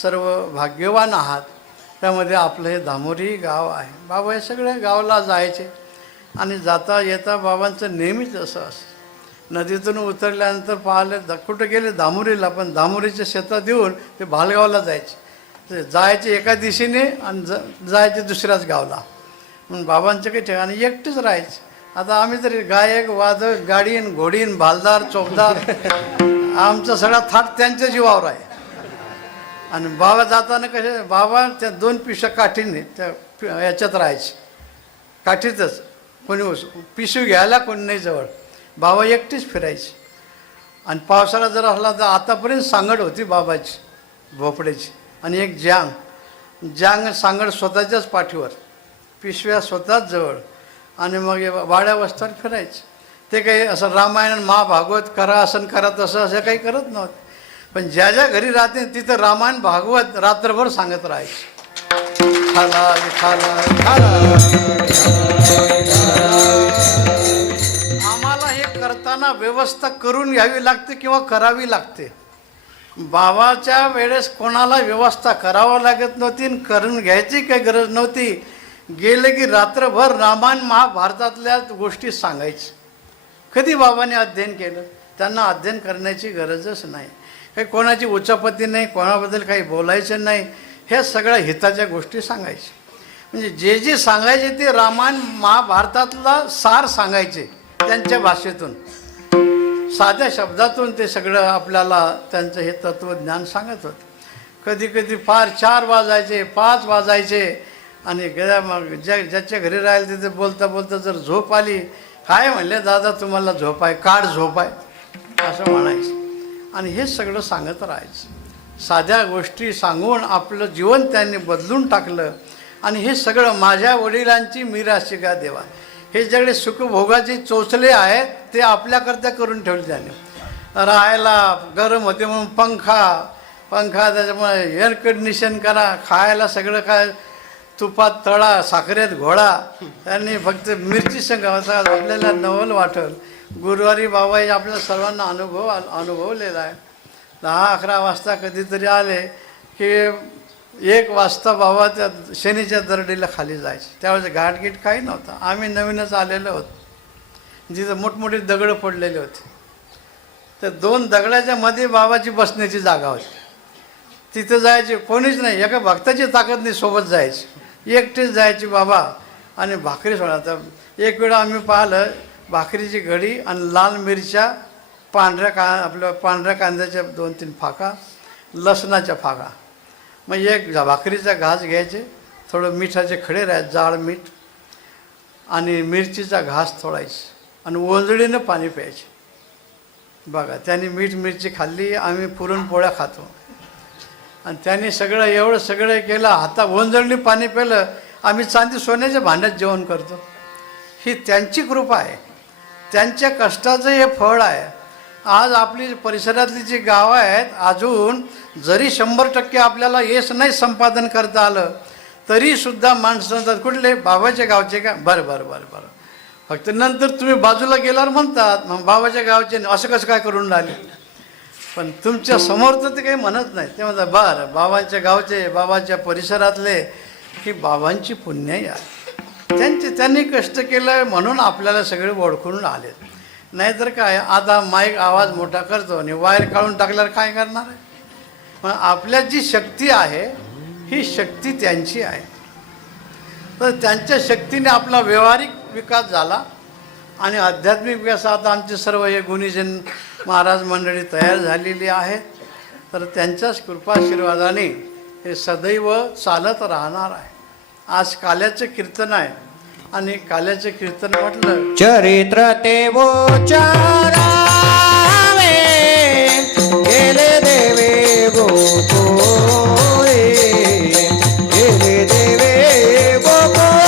सर्व भाग्यवान आहात. त्यामध्ये आपलं हे दामोरी गाव आहे. बाबा हे सगळ्या गावाला जायचे आणि जाता येता बाबांचं नेहमीच असं असं. नदीतून उतरल्यानंतर पाहिलं कुठं गेले दामोरीला, पण दामोरीच्या शेतात येऊन ते भालगावला जायचे एका दिशेने आणि जायचे दुसऱ्याच गावला. म्हणून बाबांच्या काही ठिकाणी एकटेच राहायचे. आता आम्ही तरी गायक वादक गाडीन घोडीन भालदार चौकदार आमचा सगळा थाट त्यांच्या जीवावर आहे. आणि बाबा जाताना कसे, बाबा त्या 2 पिशव्या काठीने त्या याच्यात राहायचे, काठीतच. कोणी पिशवी घ्यायला कोणी नाही जवळ, बाबा एकटीच फिरायची. आणि पावसाळा जर असला तर आतापर्यंत सांगड होती बाबाची भोपड्याची, आणि एक जांग सांगड स्वतःच्याच पाठीवर, पिशव्या स्वतःच जवळ, आणि मग वाड्या वस्त्यावर फिरायचे. ते काही असं रामायण महाभागवत करा असं करा तसं असं काही करत नव्हते. पण ज्या ज्या घरी राहते तिथं रामायण भागवत रात्रभर सांगत राहायचे. खाला खाला खाला. आम्हाला हे करताना व्यवस्था करून घ्यावी लागते किंवा करावी लागते. बाबाच्या वेळेस कोणाला व्यवस्था करावं लागत नव्हती आणि करून घ्यायची काही गरज नव्हती. गेले की रात्रभर रामायण महाभारतातल्या गोष्टी सांगायची. कधी बाबांनी अध्ययन केलं? त्यांना अध्ययन करण्याची गरजच नाही. काही कोणाची उचापती नाही, कोणाबद्दल काही बोलायचं नाही. ह्या सगळ्या हिताच्या गोष्टी सांगायच्या. म्हणजे जे जे सांगायचे ते रामायण महाभारतातला सार सांगायचे त्यांच्या भाषेतून, साध्या शब्दातून ते सगळं आपल्याला त्यांचं हे तत्त्वज्ञान सांगत होतं. कधी कधी फार 4 वाजायचे 5 वाजायचे आणि मग ज्याच्या घरी राहील तिथे बोलता बोलता जर झोप आली, काय म्हणले दादा तुम्हाला झोप आहे, काढ झोप आहे असं म्हणायचं. आणि हे सगळं सांगत राहायचं. साध्या गोष्टी सांगून आपलं जीवन त्यांनी बदलून टाकलं. आणि हे सगळं माझ्या वडिलांची मीराशिका देवा, हे सगळे सुखभोगाचे चोचले आहेत ते आपल्याकरता करून ठेवले. त्याने राहायला गरम होते म्हणून पंखा त्याच्यामुळे एअर कंडिशन करा, खायला सगळं काय तुपात तळा, साखरेत घोळा. त्यांनी फक्त मिरची संघाचा आपल्याला नवल वाटल. गुरुवारी बाबा आपल्या सर्वांना अनुभवलेला आहे. 10-11 वाजता कधीतरी आले की 1 वाजता बाबा त्या शनीच्या दरडीला खाली जायचे. त्यावेळेस घाटगीट काही नव्हता, आम्ही नवीनच आलेलो होतो. जिथं मोठमोठे दगड पडलेले होते. तर 2 दगडाच्या मध्ये बाबाची बसण्याची जागा होती. तिथं जायचे कोणीच नाही, एका भक्ताची ताकद नाही, सोबत जायची, एकटेच जायची बाबा आणि भाकरी सोडा. तर एक वेळा आम्ही पाहिलं भाकरीची घडी आणि लाल मिरच्या, आपल्या पांढऱ्या कांद्याच्या 2-3 फाका, लसणाच्या फाका. मग एक भाकरीचा घास घ्यायचे, थोडं मिठाचे खडे राहायचे, जाड मीठ आणि मिरचीचा घास थोडायचे आणि ओंजळीनं पाणी प्यायचे. बघा, त्याने मीठ मिरची खाल्ली, आम्ही पुरणपोळ्या खातो. आणि त्याने सगळं एवढं सगळं केलं, हाता ओंजळणी पाणी प्यालं, आम्ही चांदी सोन्याच्या भांड्यात जेवण करतो. ही त्यांची कृपा आहे, त्यांच्या कष्टाचं हे फळ आहे. आज आपली परिसरातली जी गावं आहेत, अजून जरी 100% आपल्याला यश नाही संपादन करता आलं तरीसुद्धा माणसं म्हणतात, कुठले बाबाच्या गावचे का? बरं बरं बरं बरं. फक्त नंतर तुम्ही बाजूला गेल्यावर म्हणतात, मग बाबाच्या गावचे असं कसं काय करून राहिले. पण तुमच्या समोर तर ते काही म्हणत नाही. ते म्हणतात बरं बाबांच्या गावचे, बाबाच्या परिसरातले, ही बाबांची पुण्याई आहे. त्यांनी कष्ट केलं म्हणून आपल्याला सगळे ओळखून आले. नाहीतर काय, आता माईक आवाज मोठा करतो आणि वायर काढून टाकल्यावर काय करणार आहे. पण आपल्यात जी शक्ती आहे ही शक्ती त्यांची आहे. तर त्यांच्या शक्तीने आपला व्यावहारिक विकास झाला आणि आध्यात्मिक विकास. आता आमचे सर्व हे गुणीजन महाराज मंडळी तयार झालेली आहे. तर त्यांच्याच कृपाशीर्वादाने हे सदैव चालत राहणार आहे. आज काल्याचं कीर्तन आहे आणि काल्याचं कीर्तन म्हटलं, चरित्र ते उच्चारावे, गेले देवे गोकुळे, गेले देवे गोकुळे,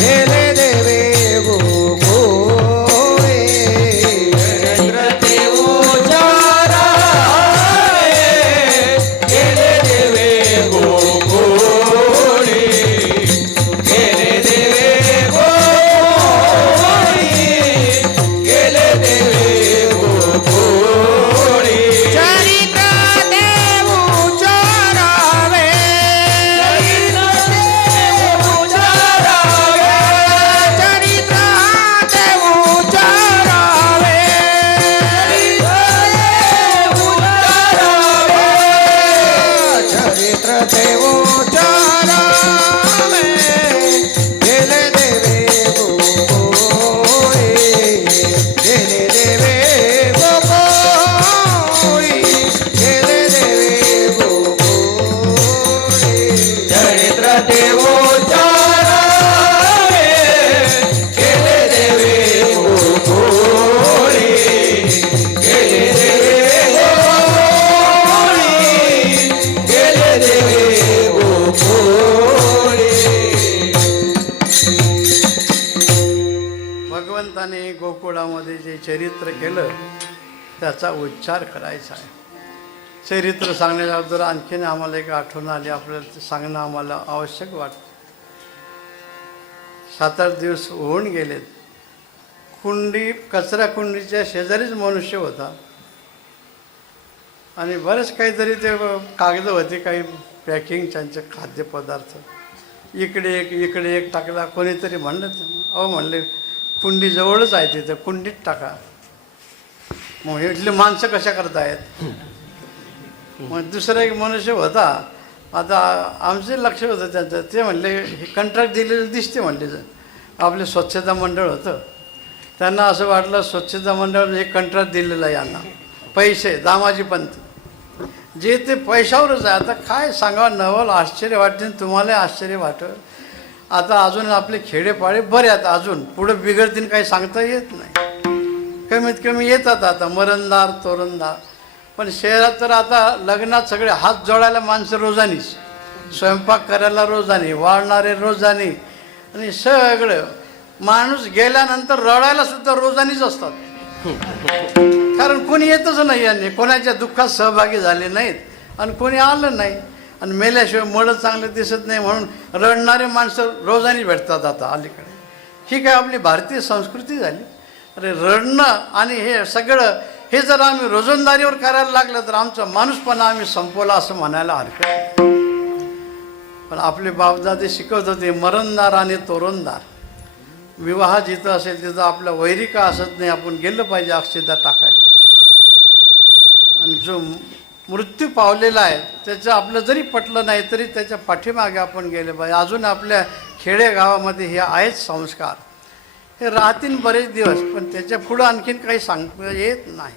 गेले देवे गोकुळे. चरित्र ते उच्चारावे, गेले देवे गोकुळे, गेले देवे गोकुळे, गेले देवे गोकुळे. चरित्र ते उच्चारावे, चरित्र ते उच्चारावे, चरित्र ते उच्चारावे, चरित्र ते उच्चारावे, गेले देवे गोकुळे, गेले देवे गोकुळे, गेले देवे गोकुळे. चरित्र ते उच्चारावे, गेले देवे गोकुळे, गेले देवे गोकुळे, गेले देवे गोकुळे. भगवंताने गोकुळामध्ये जे चरित्र केलं त्याचा उच्चार करायचा आहे. चरित्र सांगण्याच्या अगोदर आणखीन आम्हाला एक आठवण आली, आपल्याला ते सांगणं आम्हाला आवश्यक वाटतं. 7-8 दिवस होऊन गेलेत. कचरा कुंडीच्या शेजारीच मनुष्य होता आणि बरेच काहीतरी ते कागद होते, काही पॅकिंग, त्यांचे खाद्यपदार्थ. इकडे एक टाकला. कोणीतरी म्हणलं, अहो म्हणले कुंडी जवळच आहे, तिथं कुंडीत टाका. मग इथली माणसं कशा करतायत. मग दुसरा एक मनुष्य होता, आता आमचे लक्ष होतं त्यांचं. ते म्हणले हे कंत्राट दिलेलं दिसते म्हणले. आपले स्वच्छता मंडळ होतं, त्यांना असं वाटलं स्वच्छता मंडळ हे कंत्राट दिलेलं आहे यांना, पैसे दामाजी पंत, जे ते पैशावरच आहे. आता काय सांगावं, नवल आश्चर्य वाटते, तुम्हाला आश्चर्य वाटतं. आता अजून आपले खेडेपाडे बरे आहेत, अजून पुढे बिघडतील काही सांगता येत नाही. कमीत कमी येतात आता मरणदार तोरणदार. पण शहरात तर आता लग्नात सगळे हात जोडायला माणसं रोजानीच, स्वयंपाक करायला रोजानी, वाढणारे रोजानी, आणि सगळं माणूस गेल्यानंतर रडायला सुद्धा रोजानीच असतात. कारण कोणी येतच नाही, यांनी कोणाच्या दुःखात सहभागी झाले नाहीत आणि कोणी आलं नाही. आणि मेल्याशिवाय मळं चांगलं दिसत नाही म्हणून रडणारे माणसं रोजानी भेटतात आता अलीकडे. ही काय आपली भारतीय संस्कृती झाली. अरे रडणं आणि हे सगळं हे जर आम्ही रोजंदारीवर करायला लागलं तर आमचा माणूसपणा आम्ही संपवला असं म्हणायला हरकत नाही. पण आपले बापदादे शिकवत होते मरणदार आणि तोरणदार. विवाह जिथं असेल तिथं आपल्या वैरिका असत नाही, आपण गेलं पाहिजे अक्षता टाकायला. आणि जो मृत्यू पावलेला आहे त्याचं आपलं जरी पटलं नाही तरी त्याच्या पाठीमागे आपण गेले पाहिजे. अजून आपल्या खेडेगावामध्ये हे आहेच संस्कार, हे राहतील बरेच दिवस, पण त्याच्या पुढं आणखीन काही सांगता येत नाही.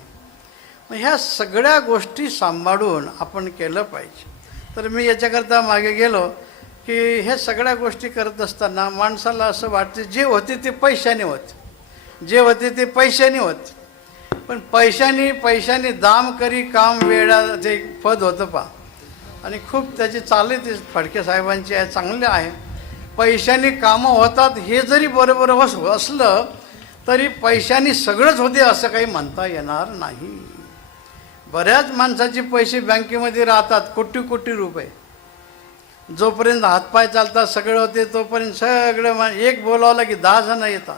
मग ह्या सगळ्या गोष्टी सांभाळून आपण केलं पाहिजे. तर मी याच्याकरता मागे गेलो की हे सगळ्या गोष्टी करत असताना माणसाला असं वाटते जे होते ते पैशाने होते, जे होते ते पैशाने होते. पण पैशाने दाम करी काम वेळा ते पद होतं पा, आणि खूप त्याची चालले ते फडके साहेबांची आहे, चांगले आहे. पैशाने कामं होतात हे जरी बरोबर असलं तरी पैशाने सगळंच होते असं काही म्हणता येणार नाही. बऱ्याच माणसाचे पैसे बँकेमध्ये राहतात, कोटी कोटी रुपये. जोपर्यंत हातपाय चालतात सगळं होते तोपर्यंत सगळं एक बोलावलं की 10 जण येतात.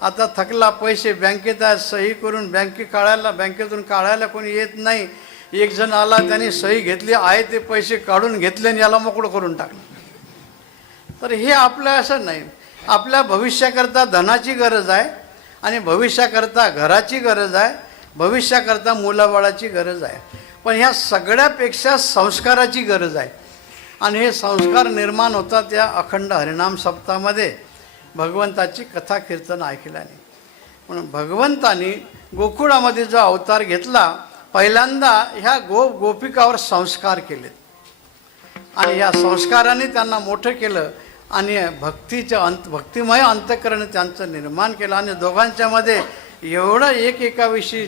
आता थकला, पैसे बँकेत आहे, सही करून बँकेतून काढायला कोणी येत नाही. एक जण आला, त्याने सही घेतली, आहे ते पैसे काढून घेतले आणि याला मोकळं करून टाकलं. तर हे आपलं असं नाही. आपल्या भविष्याकरता धनाची गरज आहे, आणि भविष्याकरता घराची गरज आहे, भविष्याकरता मुलाबाळाची गरज आहे. पण ह्या सगळ्यापेक्षा संस्काराची गरज आहे. आणि हे संस्कार निर्माण होतात या अखंड हरिनाम सप्ताहामध्ये भगवंताची कथा कीर्तन ऐकल्याने. म्हणून भगवंतानी गोकुळामध्ये जो अवतार घेतला, पहिल्यांदा ह्या गोपिकावर संस्कार केलेत, आणि या संस्काराने त्यांना मोठं केलं, आणि भक्तिमय अंतःकरण त्यांचं निर्माण केलं. आणि दोघांच्यामध्ये एवढं एकाविषयी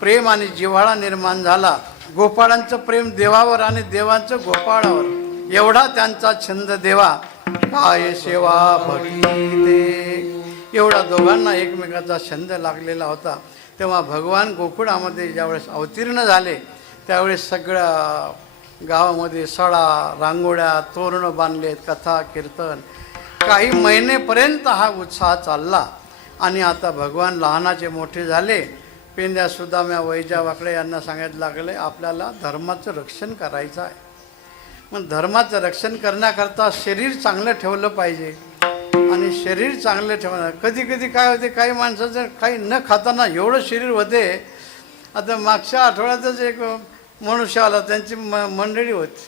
प्रेम आणि जिव्हाळा निर्माण झाला. गोपाळांचं प्रेम देवावर आणि देवांचं गोपाळावर, एवढा त्यांचा छंद देवा काय सेवा भक्ती ते, एवढा दोघांना एकमेकाचा छंद लागलेला होता. तेव्हा भगवान गोकुळामध्ये ज्यावेळेस अवतीर्ण झाले त्यावेळेस सगळ्या गावामध्ये सडा, रांगोळ्या, तोरणं बांधलेत, कथा कीर्तन. काही महिनेपर्यंत हा उत्साह चालला. आणि आता भगवान लहानाचे मोठे झाले. पेंद्या सुदाम्या वैजा वाकडे यांना सांगायला लागले आपल्याला धर्माचं रक्षण करायचं आहे. मग धर्माचं रक्षण करण्याकरता शरीर चांगलं ठेवलं पाहिजे. आणि शरीर चांगलं ठेवणं कधी कधी काय होते, काही माणसाचं काही न खाताना एवढं शरीर होते. आता मागच्या आठवड्यातच एक मनुष्य आला, त्यांची मंडळी होती.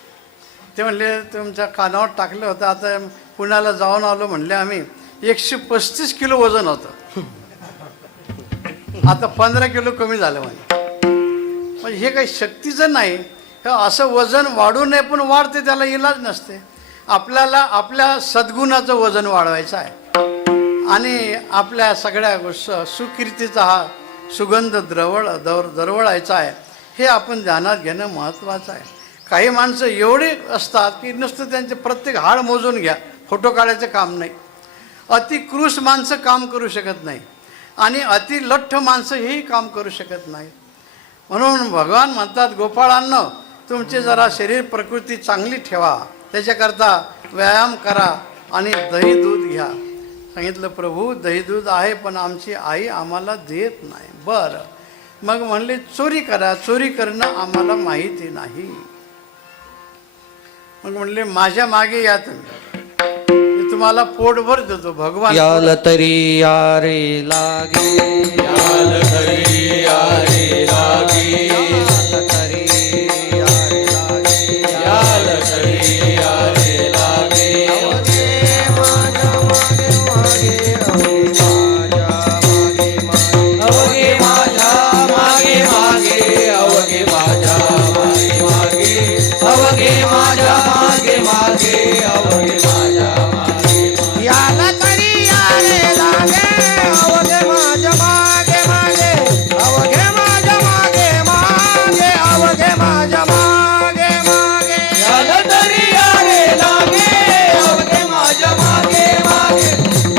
ते म्हणले तुमच्या कानावर टाकलं होतं, आता पुण्याला जाऊन आलो म्हणले आम्ही, 135 किलो वजन होतं, आता 15 किलो कमी झालं म्हणजे. म्हणजे हे काही शक्तीचं नाही, असं वजन वाढू नये, पण वाढते त्याला इलाज नसते. आपल्याला आपल्या सद्गुणाचं वजन वाढवायचं आहे, आणि आपल्या सगळ्या सुकीर्तीचा हा सुगंध दरवळायचा आहे. हे आपण ध्यानात घेणं महत्त्वाचं आहे. काही माणसं एवढे असतात की नुसतं त्यांचे प्रत्येक हाड मोजून घ्या, फोटो काढायचं काम नाही. अतिकृश माणसं काम करू शकत नाही, आणि अति लठ्ठ माणसं हेही काम करू शकत नाही. म्हणून भगवान म्हणतात गोपाळांनो, तुमची जरा शरीर प्रकृती चांगली ठेवा, त्याच्याकरता व्यायाम करा आणि दही दूध घ्या. सांगितलं प्रभू दही दूध आहे पण आमची आई आम्हाला देत नाही. बरं, मग म्हणले चोरी करा, चोरी करणं आम्हाला माहिती नाही. मग म्हणले माझ्या मागे या तुम्ही, तुम्हाला पोटभर देतो. भगवान याल तरी यारे लागे, याल तरी यारे लागे, याल तरी यारे लागे, याल तरी यारे लागे. अवघे माझ्या मागे मागे, अवघे माझ्या मागे मागे, अवघे माझ्या मागे मागे, अवघे माझ्या मागे मागे, अवघे माझ्या मागे मागे. याल तरी यारे लागे, अवघे माझ्या मागे मागे, अवघे माझ्या मागे मागे, अवघे माझ्या मागे मागे. याल तरी यारे लागे, अवघे माझ्या मागे मागे,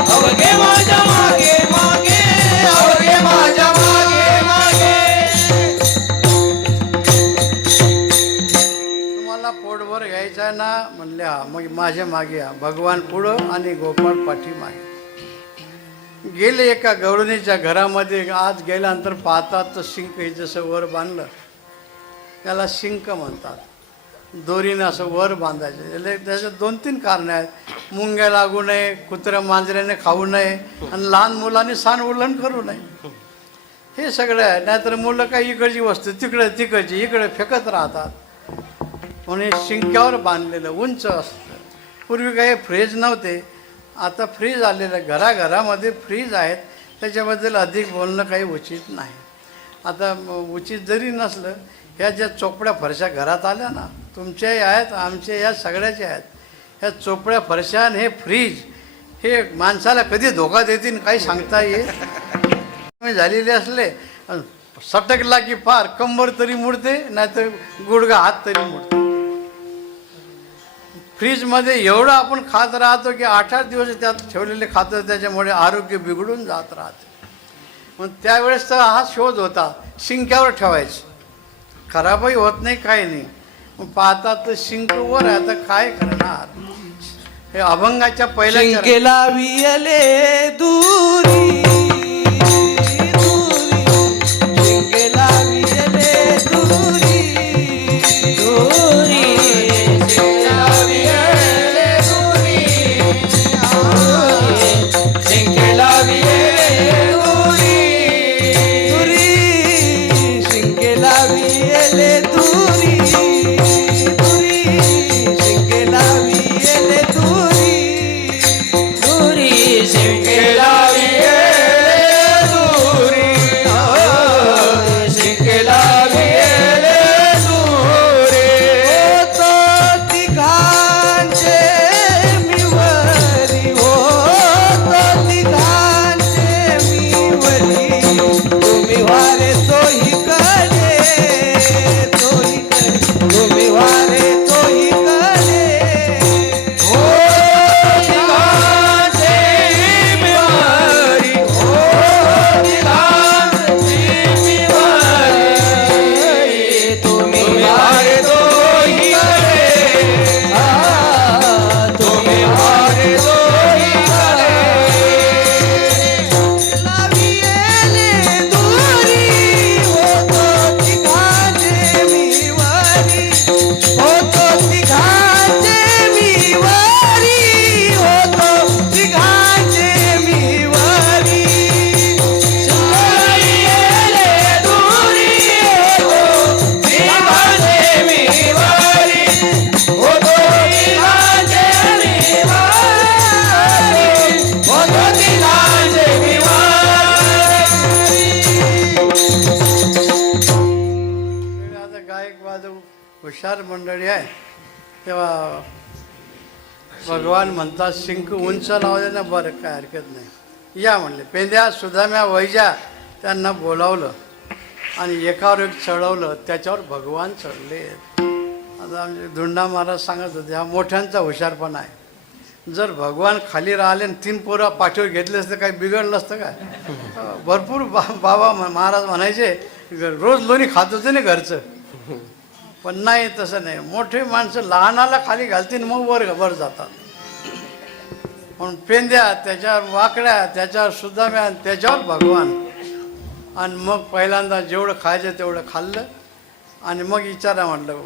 अवघे माझ्या मागे मागे, अवघे माझ्या मागे मागे. तुम्हाला पोटभर घ्यायचं आहे ना, म्हणले हा, मग माझ्या मागे या. भगवान पुढं आणि गोपाळ पाठीमागे गेले. एका गवळणीच्या घरामध्ये आज गेल्यानंतर पाहतात तर शिंक हे जसं वर बांधलं त्याला शिंक म्हणतात. दोरीनं असं वर बांधायचं. त्याच्यात 2-3 कारणं आहेत. मुंग्या लागू नये, कुत्र्या मांजऱ्याने खाऊ नये आणि लहान मुलांनी सान उल्लंघन करू नये. हे सगळं आहे. नाहीतर मुलं काही इकडची वस्तू तिकडे तिकडची इकडे फेकत राहतात. म्हणून शिंक्यावर बांधलेलं उंच असतं. पूर्वी काही फ्रीज नव्हते, आता फ्रीज आलेलं आहे. घराघरामध्ये फ्रीज आहेत. त्याच्याबद्दल अधिक बोलणं काही उचित नाही. आता उचित जरी नसलं, ह्या ज्या चोपड्या फरशा घरात आल्या ना, तुमच्याही आहेत, आमच्या या सगळ्याच्या आहेत. ह्या चोपड्या फरशा आणि हे फ्रीज हे माणसाला कधी धोका देतील काही सांगता येईल. झालेले असले सटकला की फार कंबर तरी मुडते, नाहीतर गुडघा हात तरी मुडते. फ्रीजमध्ये एवढं आपण खात राहतो की 8-8 दिवस त्यात ठेवलेले खातो, त्याच्यामुळे आरोग्य बिघडून जात राहते. मग त्यावेळेस तर हा शोध होता, शिंक्यावर ठेवायचं, खराबही होत नाही काही नाही. मग पाहता तर शिंक वर आहे, आता काय करणार. हे अभंगाच्या पहिल्या शिंकेला वियले दुरी शिंकेला वियले दुरी दुरी शिंकेला विये दुरी शिंकेला वियले दुरी दुरी शिंकेला वियले दुरी दुरी शिंकेला विये शिंकेला विये होतो तिघांचे मी वरी होतो तिघांचे मी वरी तुम्ही वारे तोही कडे तुम्ही वारे तोही कडे हुशार मंडळी आहे. तेव्हा भगवान म्हणतात शिंक उंच लावले ना, बरं काय हरकत नाही, या म्हणले. पेंद्या सुदाम्या वैजा त्यांना बोलावलं आणि एकावर एक चढवलं, त्याच्यावर भगवान चढले. आता आमचे धुंडा महाराज सांगत होते, हा मोठ्यांचा हुशारपणा आहे. जर भगवान खाली राहिले आणि 3 पोरं पाठीवर घेतले असते काही बिघडलं असतं काय. भरपूर बाबा महाराज म्हणायचे, रोज लोणी खात होते ना घरचं. पण नाही, तसं नाही. मोठे माणसं लहानाला खाली घालतील, मग वर जातात. म्हणून पेंद्या त्याच्यावर वाकड्या, त्याच्यावर सुदाम्या, त्याच्यावर भगवान. आणि मग पहिल्यांदा जेवढं खायचं तेवढं खाल्लं आणि मग विचारा म्हटलं,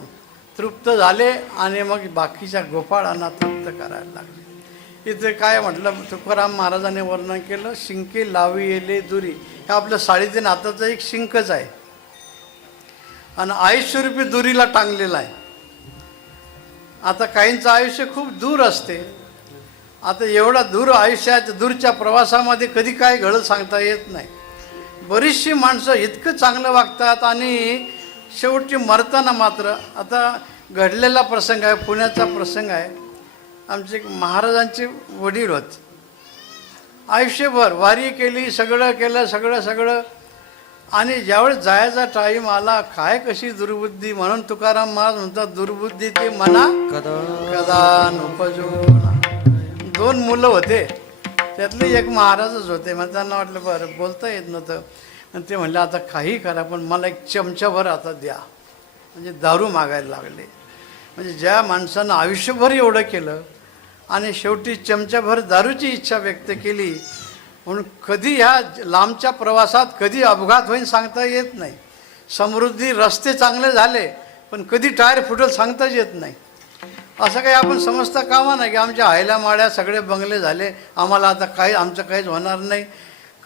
तृप्त झाले आणि मग बाकीच्या गोपाळांना तृप्त करायला लागले. इथे काय म्हटलं, तुकाराम महाराजांनी वर्णन केलं, शिंके लावी येले दुरी. हे आपलं साडेतीन हाताचं एक शिंकच आहे आणि आयुष्यरूपी दुरीला टांगलेला आहे. आता काहींचं आयुष्य खूप दूर असते. आता एवढा दूर आयुष्याच्या दूरच्या प्रवासामध्ये कधी काय घडत सांगता येत नाही. बरीचशी माणसं इतकं चांगलं वागतात आणि शेवटी मरताना मात्र. आता घडलेला प्रसंग आहे, पुण्याचा प्रसंग आहे. आमचे महाराजांचे वडील होते, आयुष्यभर वारी केली, सगळं केलं, सगळं. आणि ज्यावेळेस जायचा टाईम आला, काय कशी दुर्बुद्धी. म्हणून तुकाराम महाराज म्हणतात, दुर्बुद्धी ते मना कदा नोपजो. 2 मुलं होते, त्यातले एक महाराजच होते. मग त्यांना वाटलं बरं बोलता येत नव्हतं. आणि ते म्हणले, आता काही करा पण मला एक चमचाभर आता द्या. म्हणजे दारू मागायला लागले. म्हणजे ज्या माणसानं आयुष्यभर एवढं केलं आणि शेवटी चमचाभर दारूची इच्छा व्यक्त केली. म्हणून कधी ह्या लांबच्या प्रवासात कधी अपघात होईल सांगता येत नाही. समृद्धी, रस्ते चांगले झाले पण कधी टायर फुटेल सांगताच येत नाही. असं काही आपण समजता कामा नाही की आमच्या आयला माळ्या सगळे बंगले झाले, आम्हाला आता काही आमचं काहीच होणार नाही.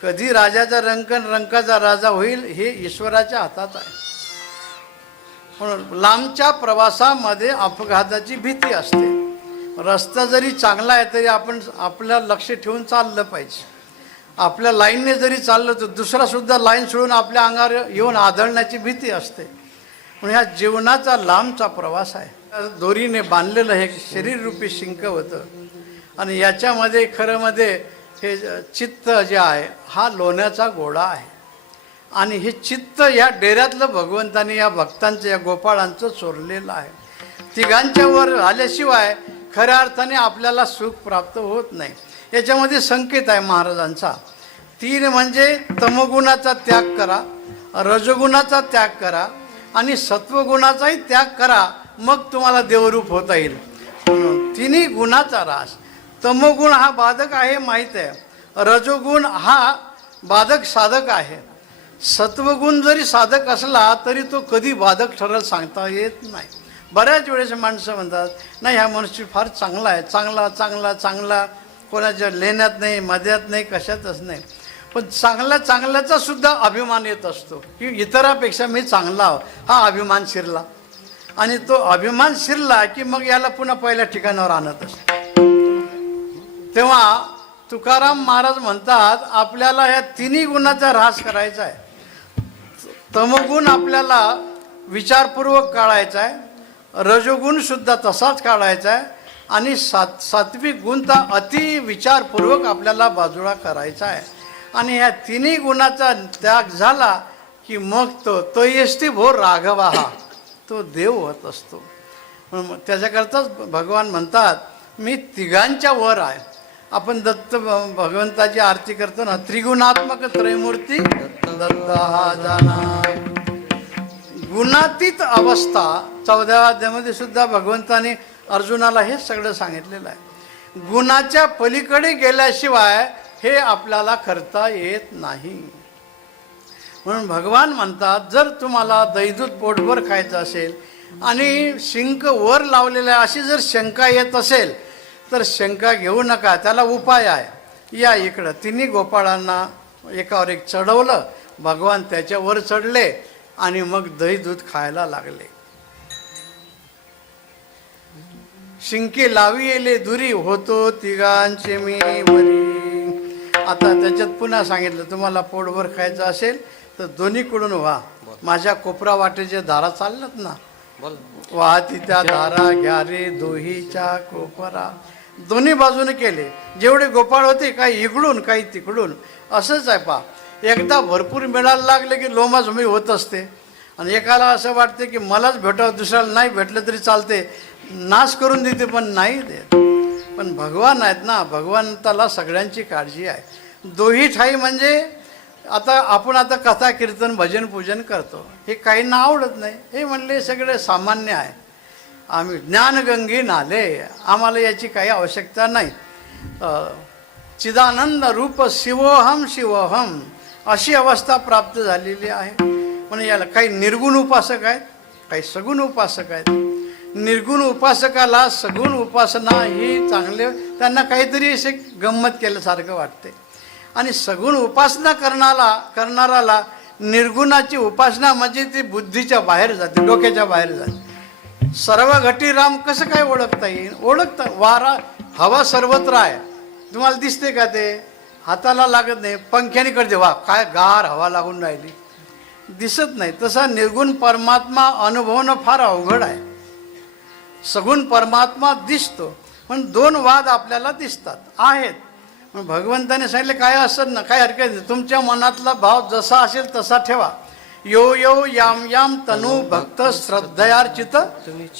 कधी राजाचा रंकाचा राजा होईल हे ईश्वराच्या हातात आहे. म्हणून लांबच्या प्रवासामध्ये अपघाताची भीती असते. रस्ता जरी चांगला आहे तरी आपण आपलं लक्ष ठेवून चाललं पाहिजे. आपल्या लाईनने जरी चाललं तर दुसरासुद्धा लाईन सोडून आपल्या अंगावर येऊन आदळण्याची भीती असते. म्हणून ह्या जीवनाचा लांबचा प्रवास आहे. दोरीने बांधलेलं हे शरीररूपी शिंक होतं आणि याच्यामध्ये खरंमध्ये हे चित्त जे आहे हा लोण्याचा गोळा आहे. आणि हे चित्त या डेऱ्यातलं भगवंताने या भक्तांचं या गोपाळांचं चोरलेलं आहे. तिघांच्या वर आल्याशिवाय खऱ्या अर्थाने आपल्याला सुख प्राप्त होत नाही. याच्यामध्ये संकेत आहे महाराजांचा. 3 म्हणजे तमगुणाचा त्याग करा, रजगुणाचा त्याग करा आणि सत्वगुणाचाही त्याग करा, मग तुम्हाला देवरूप होता येईल. म्हणून 3 गुणाचा ऱ्हास. तमोगुण हा बाधक आहे माहीत आहे, रजोगुण हा बाधक साधक आहे. सत्वगुण जरी साधक असला तरी तो कधी बाधक ठरेल सांगता येत नाही. बऱ्याच वेळेस माणसं म्हणतात नाही ह्या मनुष्य फार चांगला आहे, चांगला चांगला चांगला, कोणाच्या लेण्यात नाही, मध्यात नाही, कशातच नाही. पण चांगल्याचा सुद्धा अभिमान येत असतो की इतरापेक्षा मी चांगला हा अभिमान शिरला. आणि तो अभिमान शिरला की मग याला पुन्हा पहिल्या ठिकाणावर आणत असतो. तेव्हा तुकाराम महाराज म्हणतात आपल्याला या 3 गुणाचा ऱ्हास करायचा आहे. तमगुण आपल्याला विचारपूर्वक काढायचा आहे, रजोगुण सुद्धा तसाच काढायचा आहे आणि सात्विक गुण तर अति विचारपूर्वक आपल्याला बाजूला करायचा आहे. आणि ह्या 3 गुणाचा त्याग झाला की मग तो यष्टी भो राघवा हा तो देव होत असतो. त्याच्याकरताच भगवान म्हणतात मी तिघांच्या वर आहे. आपण दत्त भगवंताची आरती करतो ना, त्रिगुणात्मक त्रयमूर्ती दत्त हा जाना. गुणातीत अवस्था 14व्या अध्यायामध्ये सुद्धा भगवंताने अर्जुनाला हे सगळं सांगितलेलं आहे. गुणाच्या पलीकडे गेल्याशिवाय हे आपल्याला करता येत नाही. म्हणून भगवान म्हणतात जर तुम्हाला दहीदूध पोटभर खायचं असेल आणि शिंक वर लावलेलं आहे अशी जर शंका येत असेल तर शंका घेऊ नका, त्याला उपाय आहे. या इकडं 3 गोपाळांना एकावर एक चढवलं, भगवान त्याच्यावर चढले आणि मग दही दूध खायला लागले. शिंके लावी येले दुरी होतो तिघांचे मी वरी. आता त्याच्यात पुन्हा सांगितलं तुम्हाला पोटभर खायचं असेल तर दोन्हीकडून व्हा. माझ्या कोपरा वाटेच्या धारा चालल्यात ना, वाहती त्या धारा घ्या रे दोहीच्या कोपरा. दोन्ही बाजूने केले. जेवढे गोपाळ होते काही इकडून काही तिकडून असंच आहे. पा एकदा भरपूर मिळायला लागले की लोमाझोमी होत असते आणि एकाला असं वाटते की मलाच भेटावं, दुसऱ्याला नाही भेटलं तरी चालते, नाश करून देते पण नाही देत. पण भगवान आहेत ना, भगवंताला सगळ्यांची काळजी आहे. दोही ठाई म्हणजे आपण कथा कीर्तन भजन पूजन करतो, हे काहींना आवडत नाही. हे म्हणले सगळे सामान्य आहे, आम्ही ज्ञानगंगे नाले, आम्हाला याची काही आवश्यकता नाही. चिदानंद रूप शिवोहम शिवोहम अशी अवस्था प्राप्त झालेली आहे. म्हणून याला काही निर्गुण उपासक आहेत, काही सगुण उपासक आहेत. निर्गुण उपासकाला सगुण उपासना ही चांगले, त्यांना काहीतरी असे गंमत केल्यासारखं वाटते. आणि सगुण उपासना करणाराला निर्गुणाची उपासना म्हणजे ती बुद्धीच्या बाहेर जाते, डोक्याच्या बाहेर जाते. सर्व घटी राम कसं काय ओळखता येईल? ओळखता वारा हवा सर्वत्र आहे, तुम्हाला दिसते का? ते हाताला लागत नाही, पंख्याने करते वा काय गार हवा लागून राहिली, दिसत नाही. तसा निर्गुण परमात्मा अनुभवणं फार अवघड आहे. सगुण परमात्मा दिसतो, पण 2 वाद आपल्याला दिसतात आहेत. पण भगवंताने सांगितले काय असत ना, काय हरकत नाही, तुमच्या मनातला भाव जसा असेल तसा ठेवा. यो यो याम याम तनु भक्त श्रद्धयार्चित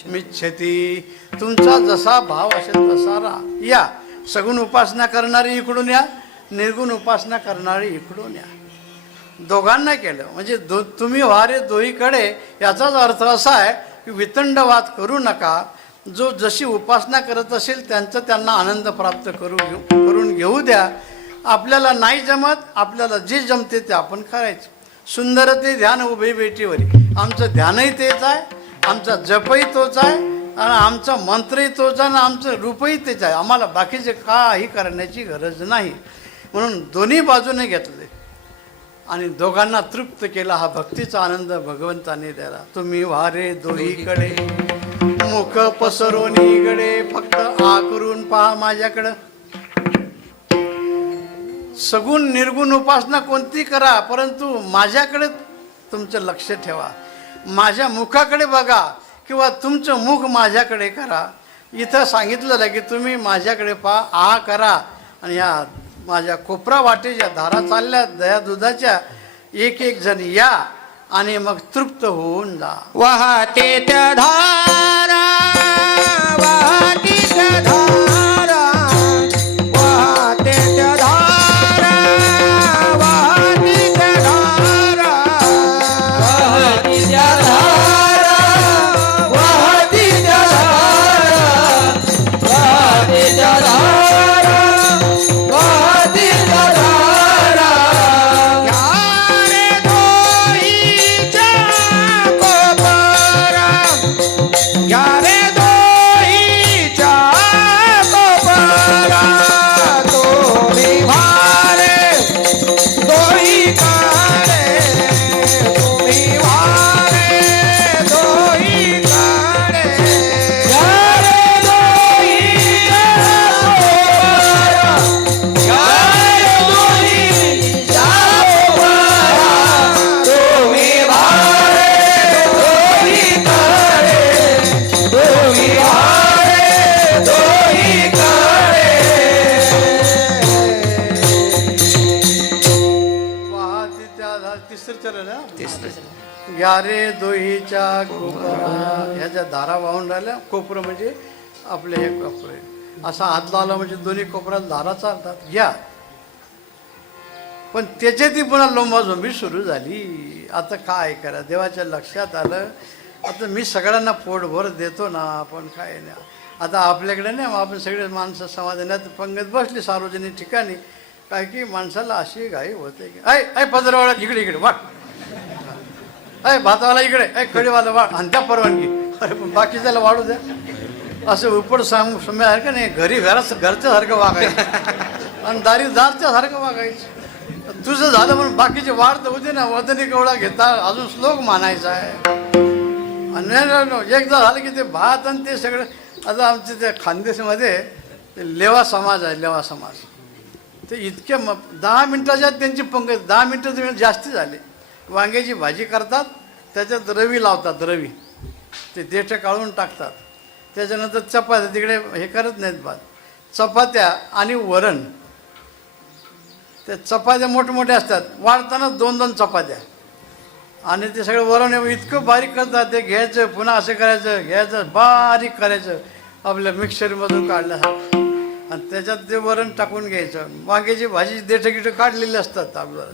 मिच्छती. तुमचा जसा भाव असेल तसा राहा. या सगुण उपासना करणारी इकडून या, निर्गुण उपासना करणारी इकडून या. दोघांना केलं म्हणजे तुम्ही व्हा रे दोहीकडे. याचाच अर्थ असा आहे की वितंडवाद करू नका. जो जशी उपासना करत असेल त्यांना आनंद प्राप्त करून घेऊ द्या. आपल्याला नाही जमत, आपल्याला जे जमते ते आपण करायचं. सुंदर ते ध्यान उभे बेटीवरी, आमचं ध्यानही तेच आहे आमचा जपही तोच आहे आणि आमचा मंत्रही तोच आहे आणि आमचं रूपही तेच आहे. आम्हाला बाकीचे काही करण्याची गरज नाही. म्हणून दोन्ही बाजूने घेतले आणि दोघांना तृप्त केला. हा भक्तीचा आनंद भगवंताने द्याला. तुम्ही वारे दोहीकडे मुख पसरोनीकडे फक्त आकरून पहा माझ्याकडं. सगुण निर्गुण उपासना कोणती करा, परंतु माझ्याकडे तुमचं लक्ष ठेवा. माझ्या मुखाकडे बघा किंवा तुमचं मुख माझ्याकडे करा. इथं सांगितलं की तुम्ही माझ्याकडे पहा, आ करा आणि या माझ्या कोपरा वाटेच्या धारा चालल्या दया दुधाच्या, एक एक जण या आणि मग तृप्त होऊन जा. वाहते त्या धारा वाहते त्या धारा वाहते त्या धारा वाहते त्या धारा वाहती त्या धारा वाहती त्या धारा वाहती त्या धारा वाहती त्या धारा यारे दोहीच्या कोपरा यारे दोहीच्या कोपरा तुम्ही वारे दोही काढे तुम्ही वारे दोही काढे यारे दोहीच्या कोपरा यारे दोहीच्या कोपरा तुम्ही वारे दोही काढे तुम्ही वारे दोही काढे वाहती त्या तिसरं चरण घ्या रे दोहीच्या कोपरा. ह्याच्या धारा वाहून राहिल्या. कोपरं म्हणजे आपले हे कोपरे. असा हात लावला म्हणजे दोन्ही कोपऱ्यात धारा चालतात. घ्या. पण त्याच्यातही पुन्हा लोंबाझोंबी सुरू झाली. आता काय करा, देवाच्या लक्षात आलं आता मी सगळ्यांना पोटभर देतो ना, पण काय नाही. आता आपल्याकडे नाही, मग आपण सगळे माणसं समाधानात पंगत बसली सार्वजनिक ठिकाणी. काय की माणसाला अशी घाई होते की ऐ पदरवाळा इकडे इकडे वाट, ऐ भातावाला इकडे, ऐ कढीवाला वाढ आणि त्या परवानगी. अरे पण बाकीच्याला वाढू द्या. असं उपड समयासारखं नाही. घरच्यासारखं वागायचं आणि दारी दारच्यासारखं वागायचं. तुझं झालं म्हणून बाकीचे वाढ तर होते ना. वदनी कवडा घेता अजून श्लोक मानायचा आहे. आणि एकदा झालं की ते भात आणि ते सगळं. आता आमच्या त्या खानदेशमध्ये ते लेवा समाज आहे. लेवा समाज ते इतके 10 मिनटाच्या त्यांची पंगत. 10 मिनटं तुम्ही जास्ती झाले. वांग्याची भाजी करतात, त्याच्यात रवी लावतात. रवी ते देठं काढून टाकतात. त्याच्यानंतर चपात्या तिकडे हे करत नाहीत भात. चपात्या आणि वरण. त्या चपात्या मोठमोठ्या असतात. वाढताना 2-2 चपात्या आणि ते सगळं वरण इतकं बारीक करतात. ते घ्यायचं पुन्हा असं करायचं, घ्यायचं बारीक करायचं आपल्या मिक्सरमधून काढल्यासारखं आणि त्याच्यात ते वरण टाकून घ्यायचं. वांग्याची भाजी देठं गिठं काढलेली असतात आपल्याला.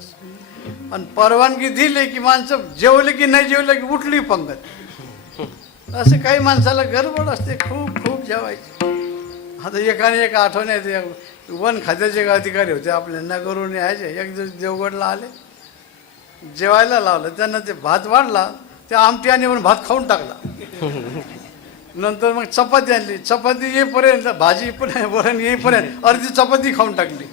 आणि परवानगी दिली की माणसं जेवले की नाही जेवलं की उठली पंगत. असं काही माणसाला गडबड असते. खूप खूप जेवायची. आता एकाने एक आठवण येते. वन खात्याचे अधिकारी होते आपल्या नगरहून यायचे. एक दिवस देवगडला आले, जेवायला लावलं त्यांना. ते भात वाढला, ते आमटी आणि म्हणून भात खाऊन टाकला. नंतर मग चपाती आणली. चपाती येईपर्यंत भाजी पण वरण येईपर्यंत अर्धी चपाती खाऊन टाकली.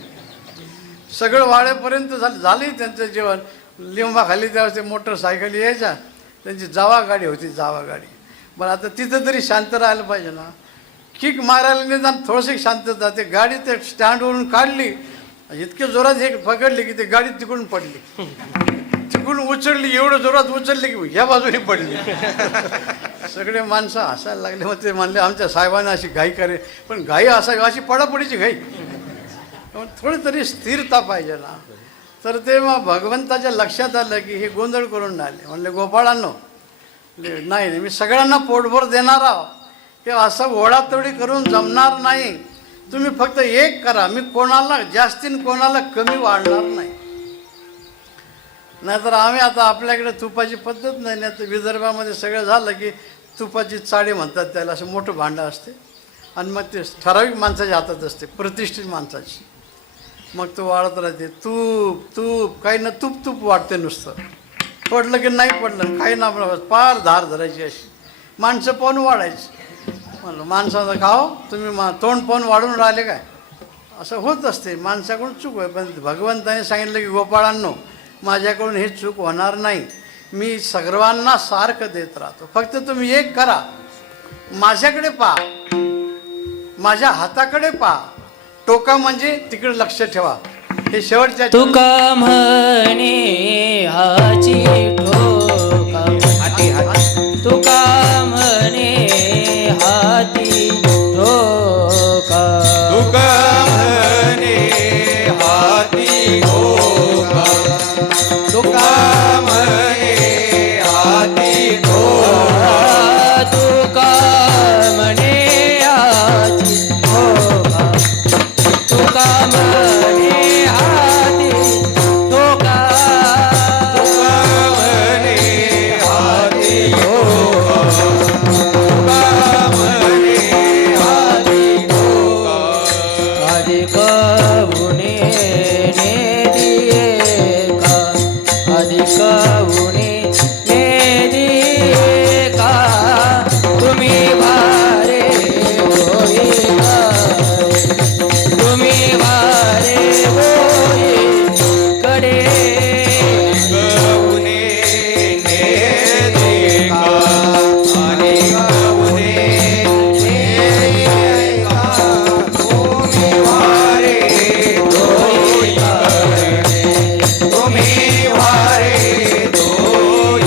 सगळं वाढेपर्यंत झाली त्यांचं जेवण. लिंबाखाली त्यावेळेस ते मोटरसायकल यायच्या. त्यांची जावा गाडी होती, जावा गाडी. बरं आता तिथं तरी शांत राहायला पाहिजे ना. किक मारायला निदान थोडंसं शांतता. ते गाडी ते स्टँडवरून काढली, इतके जोरात हे पकडली की ते गाडी तिकडून पडली. तिकडून उचलली, एवढं जोरात उचलली की ह्या बाजूने पडली. सगळे माणसं हसायला लागले. मग ते म्हणले आमच्या साहेबांना अशी घाई करे. पण घाई अशी पडापडीची घाई. थोडी तरी स्थिरता पाहिजे ना. तर ते मग भगवंताच्या लक्षात आलं की हे गोंधळ करून राहिले. म्हणले गोपाळांनो, नाही मी सगळ्यांना पोटभर देणार आहो. हे असं ओढातोडी करून जमणार नाही. तुम्ही फक्त एक करा. मी कोणाला जास्तीन कोणाला कमी वाढणार नाही. नाहीतर आम्ही आता आपल्याकडे तुपाची पद्धत नाही. नाही तर विदर्भामध्ये सगळं झालं की तुपाची चाळी म्हणतात त्याला. असं मोठं भांडं असते आणि मग ते ठराविक माणसाच्या हातात असते, प्रतिष्ठित माणसाची. मग तो वाढत राहते. तूप तूप काही ना तूप तूप वाढते नुसतं. पडलं की नाही पडलं काही ना पार धार धरायची अशी. माणसं पाहून वाढायचं. म्हणलं माणसाचं का हो तुम्ही तोंड पाहून वाढून राहिले काय? असं होत असते, माणसाकडून चूक आहे. पण भगवंताने सांगितलं की गोपाळांनो, माझ्याकडून ही चूक होणार नाही, मी सर्वांना सारखं देत राहतो. फक्त तुम्ही एक करा, माझ्याकडे पहा, माझ्या हाताकडे पहा. टोका म्हणजे तिकडे लक्ष ठेवा. हे शेवटच्या तुका म्हणे हाची ठोका, हाती हाती तुका म्हणे हाती ठोका. तुका म्हणे हाती ठोका, तुका म्हणे हाती ठोका. तुका म्हणे हाती ठोका, तुका म्हणे हाती ठोका. तुका म्हणे हाती ठोका, तुका म्हणे हाती ठोका. अधिक उणे नेदिये का, अधिक उणे नेदिये का. तुम्ही भारे होई काय, तुम्ही भारे होई कडे. गौने नेदिका, आणि गौने नेदिका. तुम्ही वारे दोई गणे, तुम्ही वारे दोई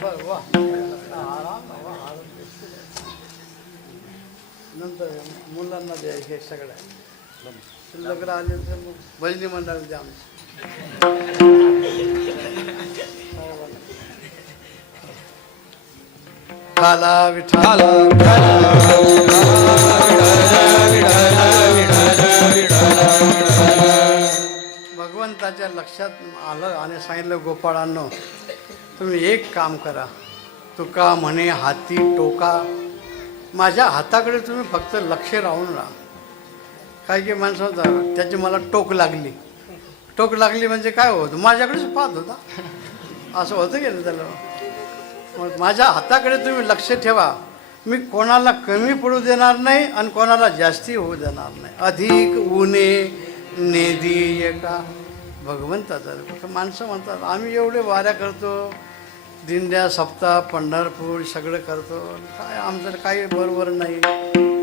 बरं वा. नंतर मुलांना द्यायचे हे सगळ्या शिल्लक राहिले तर मग भजनी मंडळाला द्या. खाला विठाला भगवंताच्या लक्षात आलं आणि सांगितलं गोपाळांनो, तुम्ही एक काम करा. तुका म्हणे हाती टोका, माझ्या हाताकडे तुम्ही फक्त लक्ष राहून राहा. काय की माणसं होता त्याची मला टोक लागली, टोक लागली म्हणजे काय होतं, माझ्याकडेच पाहत होता असं होतं की नाही त्याला. मग माझ्या हाताकडे तुम्ही लक्ष ठेवा, मी कोणाला कमी पडू देणार नाही आणि कोणाला जास्ती होऊ देणार नाही. अधिक उणे नेदी का भगवंताचं. माणसं म्हणतात आम्ही एवढे वाऱ्या करतो, दिंड्या सप्ताह पंढरपूर सगळं करतो, काय आमचं काही बरोबर नाही.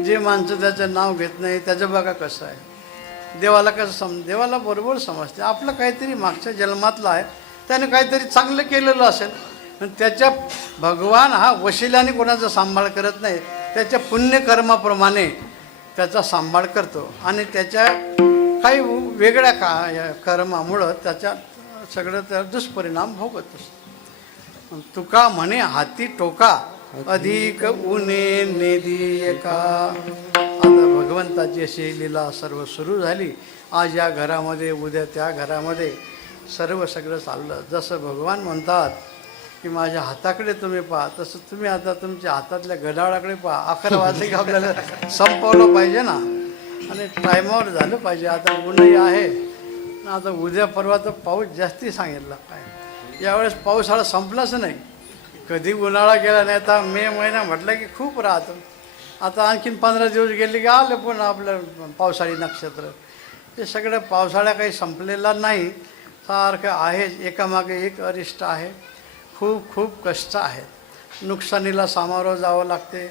जे माणसं त्याचं नाव घेत नाही त्याचं बघा कसं आहे. देवाला कसं देवाला बरोबर समजते. आपलं काहीतरी मागच्या जन्मातलं आहे, त्याने काहीतरी चांगलं केलेलं असेल, पण त्याच्या भगवान हा वशिल्याने कोणाचा सांभाळ करत नाही, त्याच्या पुण्यकर्माप्रमाणे त्याचा सांभाळ करतो. आणि त्याच्या काही वेगळ्या कर्मामुळं त्याच्या सगळं त्या दुष्परिणाम भोगत असतो. तुका म्हणे हाती टोका, अधिक उणे नेदी का. आता भगवंताची अशी लीला सर्व सुरू झाली. आज या घरामध्ये, उद्या त्या घरामध्ये सर्व सगळं चाललं. जसं भगवान म्हणतात की माझ्या हाताकडे तुम्ही पहा, तसं तुम्ही आता तुमच्या हातातल्या घड्याळाकडे पहा. 11 वाजले की आपल्याला संपवलं पाहिजे ना, आणि टायमावर झालं पाहिजे. आता ऊनही आहे, आता उद्या परवा तर पाऊस जास्ती सांगितला. काय यावेळेस पावसाळा संपलाच नाही, कधी उन्हाळा गेला नाही. आता मे महिना म्हटलं की खूप राहतं. आता आणखीन 15 दिवस गेले की आलं पुन्हा आपलं पावसाळी नक्षत्र. हे सगळं पावसाळा काही संपलेला नाही, सारखं आहे, एकामागे एक अरिष्ट आहे. खूप खूप कष्ट आहेत, नुकसानीला सामोरं जावं लागते,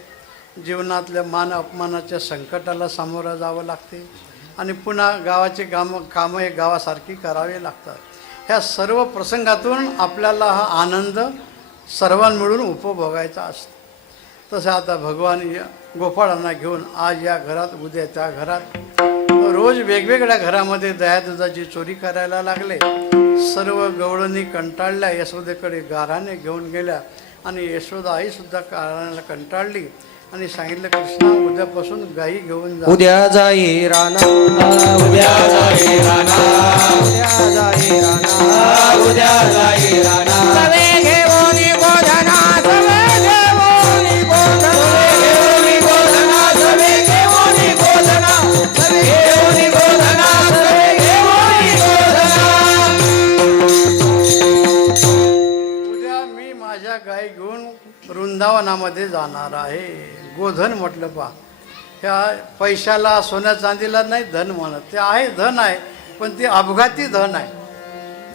जीवनातल्या मान अपमानाच्या संकटाला सामोरं जावं लागते, आणि पुन्हा गावाचे कामं हे गावासारखी करावे लागतात. ह्या सर्व प्रसंगातून आपल्याला हा आनंद सर्वांना मिळून उपभोगायचा असतो. तसं आता भगवान गोपाळांना घेऊन आज या घरात, उद्या त्या घरात, रोज वेगवेगळ्या घरामध्ये दह्या दुधाची चोरी करायला लागले. सर्व गवळणी कंटाळल्या, यशोदेकडे गाराने घेऊन गेल्या आणि यशोदा आईसुद्धा गाराण्याला कंटाळली आणि सांगितलं, कृष्णा उद्यापासून गाई घेऊन जा. उद्या जाई राणा, उद्या जाई राणा, उद्या जाई राणा, उद्या जाई राणा. सवे घेऊन गोधना, सवे घेऊन गोधना, घेऊन गोधना, सवे घेऊन गोधना, सवे घेऊन गोधना, सवे घेऊन गोधना. उद्या मी माझ्या गाई घेऊन वृंदावनामध्ये जाणार आहे. गोधन म्हटलं पा, ह्या पैशाला सोन्या चांदीला नाही धन म्हणत, ते आहे धन आहे, पण ते अपघाती धन आहे,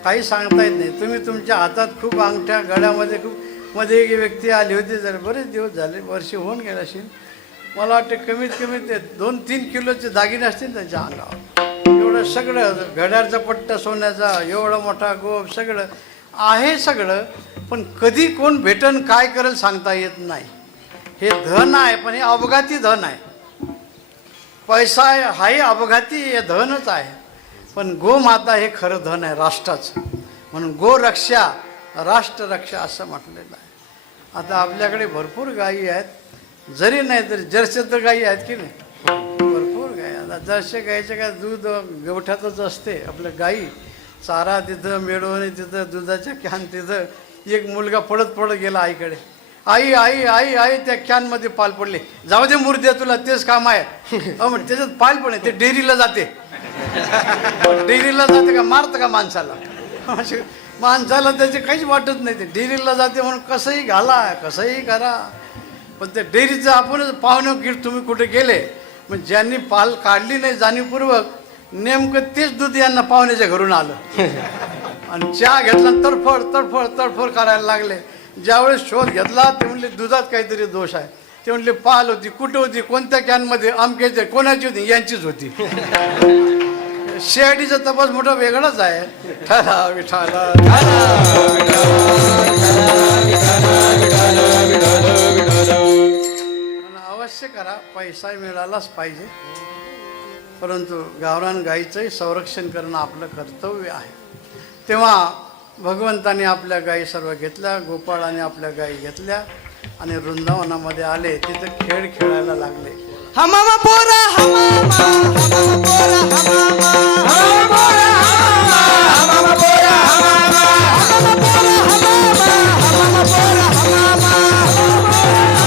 काही सांगता येत नाही. तुम्ही तुमच्या हातात खूप अंगठ्या, गळ्यामध्ये खूप, मध्ये एक व्यक्ती आली होती, जर बरेच दिवस झाले, वर्ष होऊन गेले असेल, मला वाटते कमीत कमी ते 2-3 किलोचे दागिने असतील त्यांच्या अंगावर. एवढं सगळं, घड्याळचा पट्टा सोन्याचा, एवढा मोठा गोप, सगळं आहे सगळं, पण कधी कोण भेटन काय करेल सांगता येत नाही. हे धन आहे, पण हे अपघाती धन आहे. पैसा आहे, हाही अपघाती, हे धनच आहे. पण गोमाता हे खरं धन आहे राष्ट्राचं, म्हणून गोरक्षा राष्ट्ररक्षा असं म्हटलेलं आहे. आता आपल्याकडे भरपूर गायी आहेत, जरी नाही तरी जर्सी तर गायी आहेत की नाही, भरपूर गायी. आता जर्सी गायीचं काय दूध गोठ्यातच असते. आपलं गायी चारा तिथं, मेळवणी तिथं, दुधाच्या कॅन तिथं. एक मुलगा पडत गेला आईकडे, आई आई आई आई, त्या कॅनमध्ये पाल पडले. जाऊ दे मूर्द्या, तुला तेच काम आहे. मग त्याच्यात पाल पण आहे, ते डेअरीला जाते. डेअरीला जाते का, मारतं का माणसाला? माणसाला त्याचे काहीच वाटत नाही, ते डेअरीला जाते म्हणून कसंही घाला, कसंही करा. पण ते डेअरीचं आपणच पाहुणं की तुम्ही कुठे गेले, मग ज्यांनी पाल काढली नाही जाणीवपूर्वक, नेमकं तेच दूध यांना पाहुण्याच्या घरून आलं आणि चहा घेतला, तडफड तडफड तडफड करायला लागले. ज्यावेळेस शोध घेतला, ते म्हणले दुधात काहीतरी दोष आहे. ते म्हणले पाल होती, कुठं होती, कोणत्या कॅनमध्ये, आमक्याचे, कोणाची होती, यांचीच होती. CIDचा तपास मोठा वेगळाच आहे. ठरा विठाला, अवश्य करा, पैसा मिळालाच पाहिजे, परंतु गावरान गाईचंही संरक्षण करणं आपलं कर्तव्य आहे. तेव्हा भगवंताने आपल्या गायी सर्व घेतल्या, गोपाळाने आपल्या गायी घेतल्या आणि वृंदावनामध्ये आले. तिथं खेळ खेळायला लागले. हमामा पोरा हमामा, हमामा पोरा हमामा, हमामा पोरा हमामा, हमामा पोरा हमामा, हमामा पोरा हमामा, हमामा पोरा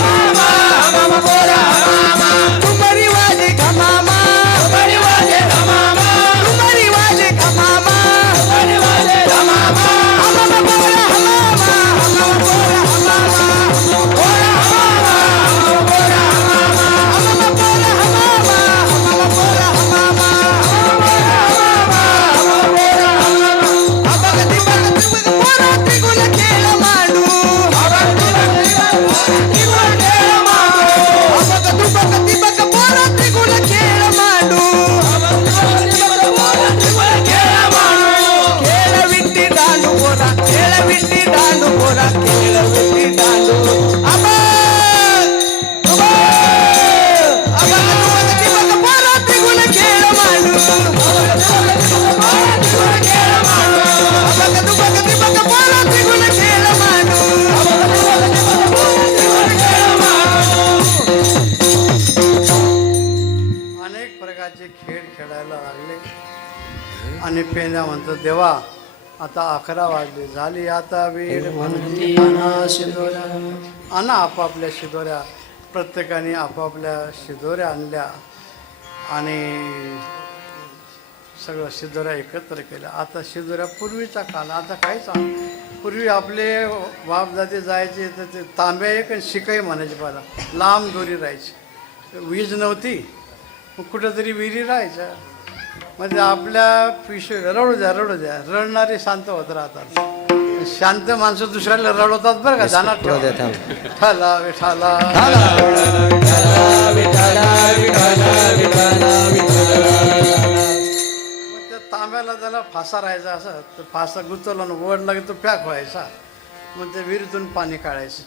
हमामा, हमामा पोरा हमामा. तुमरी वाजे हमामा, तुमरी वाजे हमामा, तुमरी वाजे हमामा, तुमरी वाजे हमामा. हमामा पोरा हमामा, हमामा पोरा हमामा, पोरा हमामा, हमामा पोरा हमामा, हमामा पोरा हमामा, हमामा पोरा हमामा, हमामा पोरा हमामा. अबगती बगती पोरा तिगुल खेळ मांडू, अबगती बगती खेळ मांडू, अबगती बगती बग पोरा तिगुल खेळ मांडू, अबगती बगती पोरा तिगुल खेळ मांडू. खेळ विट्टी दांडू पोरा, खेळ विट्टी दांडू पोरा, खेळ विट्टी दांडू. अबग अबगती बग पोरा तिगुल खेळ मांडू, अबगती बगती बग पोरा तिगुल खेळ मांडू, अनेक प्रकारचे खेळ खेळायला लागले. आणि पेंड्या म्हणतो, देवा आता 11 वाजले, झाली आता वेळ म्हणती आणा आपापल्या शिदोऱ्या. प्रत्येकाने आपापल्या शिदोऱ्या आणल्या आणि सगळं शिदोऱ्या एकत्र केल्या. आता शिदोऱ्या पूर्वीचा काल, आता काहीच पूर्वी आपले बापदादे जायचे तर ते तांब्या एक आणि शिकाई म्हणायचे, पहिला लांब दोरी राहायची, वीज नव्हती, मग कुठंतरी विहिरी राहायच्या. म्हणजे आपल्या पिशवी रडू द्या रडणारे शांत होत राहतात. शांत माणसं दुसऱ्याला रडवतात बरं का, ध्यानात ठेवा. विठाला विठाला मग त्या तांब्याला त्याला फासा राहायचा, असं तर फासा गुंतवला ना वर लागेल तो पॅक व्हायचा. मग त्या विहिरीतून पाणी काढायचं.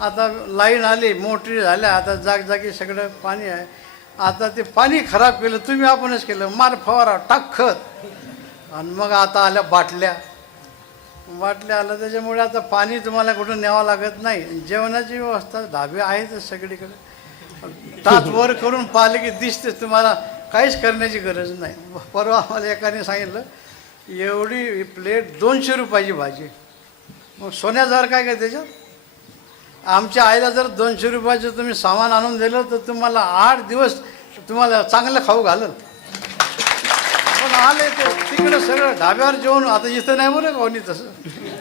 आता लाईन आली, मोटरी झाल्या, आता जागजागी सगळं पाणी आहे. आता ते पाणी खराब केलं तुम्ही, आपणच केलं, मार फवारा टाक खत. आणि मग आता आल्या बाटल्या आलं, त्याच्यामुळे आता पाणी तुम्हाला कुठं न्यावं लागत नाही. जेवणाची व्यवस्था ढाबे आहेतच सगळीकडे, टाच वर करून पाहिले की दिसते, तुम्हाला काहीच करण्याची गरज नाही. परवा आम्हाला एकाने सांगितलं एवढी प्लेट 200 रुपयाची भाजी. मग सोन्याजार काय काय त्याच्यात. आमच्या आईला जर 200 रुपयाचं तुम्ही सामान आणून दिलं तर तुम्हाला 8 दिवस तुम्हाला चांगलं खाऊ घालं. पण आले ते तिकडं सगळं ढाब्यावर जेवण, आता इथं नाही बरं कोणी तसं,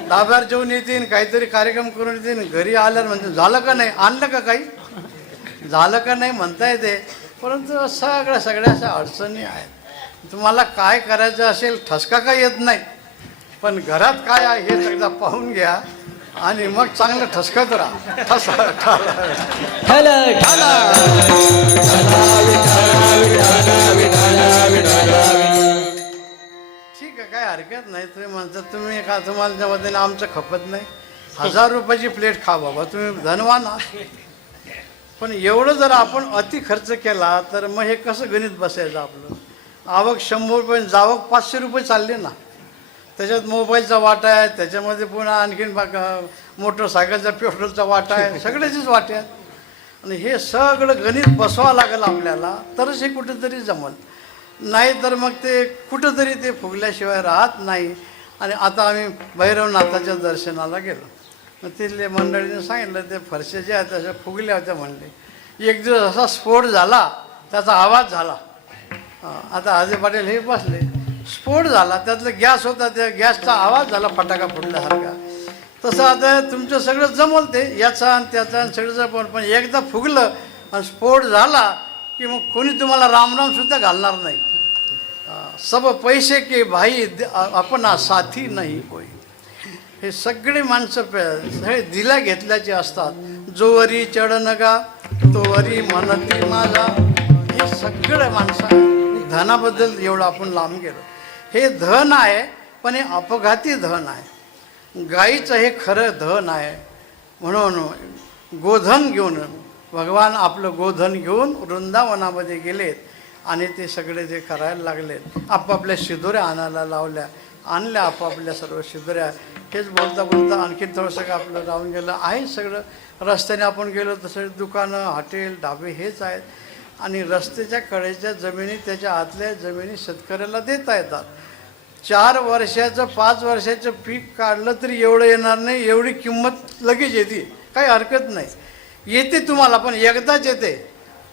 ढाब्यावर जेवण येतील, काहीतरी कार्यक्रम करून येतील, घरी आल्यावर म्हणते झालं का नाही, आणलं का काही, झालं का नाही म्हणता येते. परंतु सगळ्या अशा अडचणी आहेत. तुम्हाला काय करायचं असेल ठसका काय येत नाही, पण घरात काय आहे हे एकदा पाहून घ्या आणि मग चांगलं ठसकत राहा. ठल ठल ठीक आहे, काय हरकत नाही. तुम्ही म्हणता तुम्ही का तुम्हाला वतीने आमचं खपत नाही, 1000 रुपयाची प्लेट खा बाबा, तुम्ही धनवान आहात. पण एवढं जर आपण अति खर्च केला तर मग हे कसं गणित बसायचं आपलं. आवक 100 रुपये, जावक 500 रुपये चालले ना, त्याच्यात मोबाईलचा वाटा आहे, त्याच्यामध्ये पुन्हा आणखीन मोटरसायकलचा पेट्रोलचा वाटा आहे, सगळ्याचीच वाटे आहेत. आणि हे सगळं गणित बसवावं लागेल आपल्याला, तरच हे कुठेतरी जमल. नाही तर मग ते कुठंतरी ते फुगल्याशिवाय राहत नाही. आणि आता आम्ही भैरवनाथाच्या दर्शनाला गेलो, मग तिथले मंडळीने सांगितलं ते फरशे जे आहेत तशा फुगल्या होत्या म्हणले. एक दिवस असा स्फोट झाला, त्याचा आवाज झाला. आता अजय पाटील हे बसले, स्फोट झाला, त्यातलं गॅस होता, त्या गॅसचा आवाज झाला फटाका फुटल्यासारखा. तसं आता तुमचं सगळं जमल ते, याचा आणि त्याचा आणि सगळं, पण एकदा फुगलं आणि स्फोट झाला की मग कोणी तुम्हाला रामरामसुद्धा घालणार नाही. सब पैसे के भाई आपणा साथी नाही कोई. हे सगळे माणसं सगळे दिल्या घेतल्याचे असतात. जोवरी चढनगा तोवरी म्हणती माझा, हे सगळं माणसं. धनाबद्दल एवढं आपण लांब गेलो. हे धन आहे पण हे अपघाती धन आहे. गाईचं हे खरं धन आहे. म्हणून गोधन घेऊन भगवान आपलं गोधन घेऊन वृंदावनामध्ये गेलेत आणि ते सगळे जे करायला लागलेत, आपापल्या शिदोऱ्या आणायला लावल्या, आणल्या आपापल्या सर्व शिदोऱ्या. हेच बोलता बोलता आणखीन थोडंसं आपलं राहून गेलं आहे. सगळं रस्त्याने आपण गेलो तसं दुकानं, हॉटेल, ढाबे हेच आहेत. आणि रस्त्याच्या कडेच्या जमिनी, त्याच्या आतल्या जमिनी शेतकऱ्याला देता येतात. 4 वर्षाचं 5 वर्षाचं पीक काढलं तरी एवढं येणार नाही, एवढी किंमत लगेच येते, काही हरकत नाही. येते तुम्हाला, पण एकदाच येते.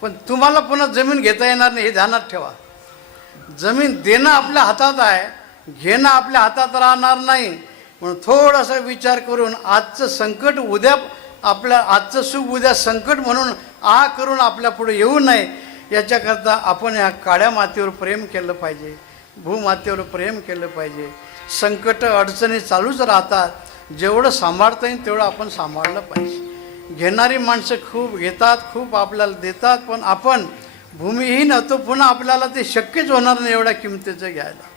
पण तुम्हाला पुन्हा जमीन घेता येणार नाही, हे ध्यानात ठेवा. जमीन देणं आपल्या हातात आहे, घेणं आपल्या हातात राहणार नाही. म्हणून थोडासा विचार करून आजचं संकट उद्या आपल्या, आजचं सुख उद्या संकट म्हणून करून आपल्या पुढे येऊ नये, याच्याकरता आपण ह्या काळ्या मातीवर प्रेम केलं पाहिजे, भूमातेवर प्रेम केलं पाहिजे. संकट अडचणी चालूच राहतात, जेवढं सांभाळता येईल तेवढं आपण सांभाळलं पाहिजे. घेणारी माणसं खूप घेतात, खूप आपल्याला देतात, पण आपण भूमिहीन होतो, पुन्हा आपल्याला ते शक्यच होणार नाही एवढ्या किमतीचं घ्यायला.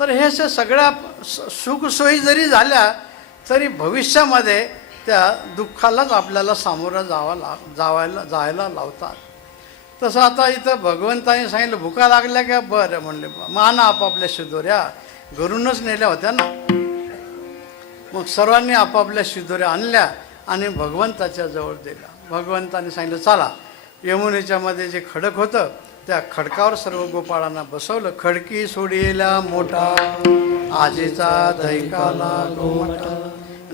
तर हे सगळ्या सुखसोयी जरी झाल्या तरी भविष्यामध्ये त्या दुःखालाच आपल्याला सामोरं जायला लावतात. तसं आता इथं भगवंताने सांगितलं भुका लागल्या का, बरं म्हणले माना आपापल्या शिदोऱ्या, घरूनच नेल्या होत्या ना. मग सर्वांनी आपापल्या शिदोऱ्या आणल्या आणि भगवंताच्या जवळ दिल्या. भगवंताने सांगितलं चला, यमुनेच्या मध्ये जे खडक होतं त्या खडकावर सर्व गोपाळांना बसवलं. खडकी सोडिला मोठा आजीचा दैकाला गोमटा.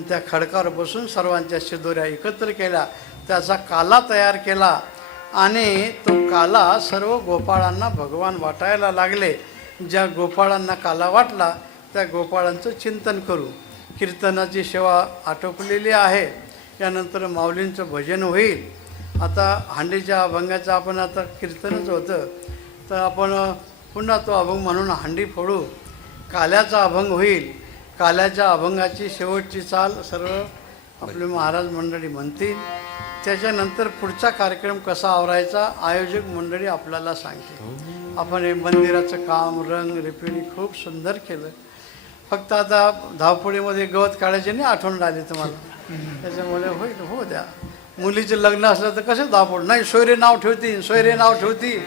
त्या खडकावर बसून सर्वांच्या शिदोऱ्या एकत्र केल्या, त्याचा काला तयार केला आणि तो काला सर्व गोपाळांना भगवान वाटायला लागले. ज्या गोपाळांना काला वाटला त्या गोपाळांचं चिंतन करू. कीर्तनाची सेवा आटोपलेली आहे, यानंतर माऊलींचं भजन होईल. आता हांडीच्या अभंगाचं आपण आता कीर्तनच होतं, तर आपण पुन्हा तो अभंग म्हणून हांडी फोडू. काल्याचा अभंग होईल. काल्याच्या अभंगाची शेवटची चाल सर्व आपले महाराज मंडळी म्हणतील. त्याच्यानंतर पुढचा कार्यक्रम कसा आवरायचा आयोजक मंडळी आपल्याला सांगते. आपण हे मंदिराचं काम, रंग, रिपेरी खूप सुंदर केलं. फक्त आता धावपळीमध्ये गवत काढायची नाही आठवण आली तुम्हाला, त्याच्यामुळे होईल, हो द्या. मुलीचं लग्न असलं तर कसं धावपळ नाही, सोयरे नाव ठेवतील, सोयरे नाव ठेवतील,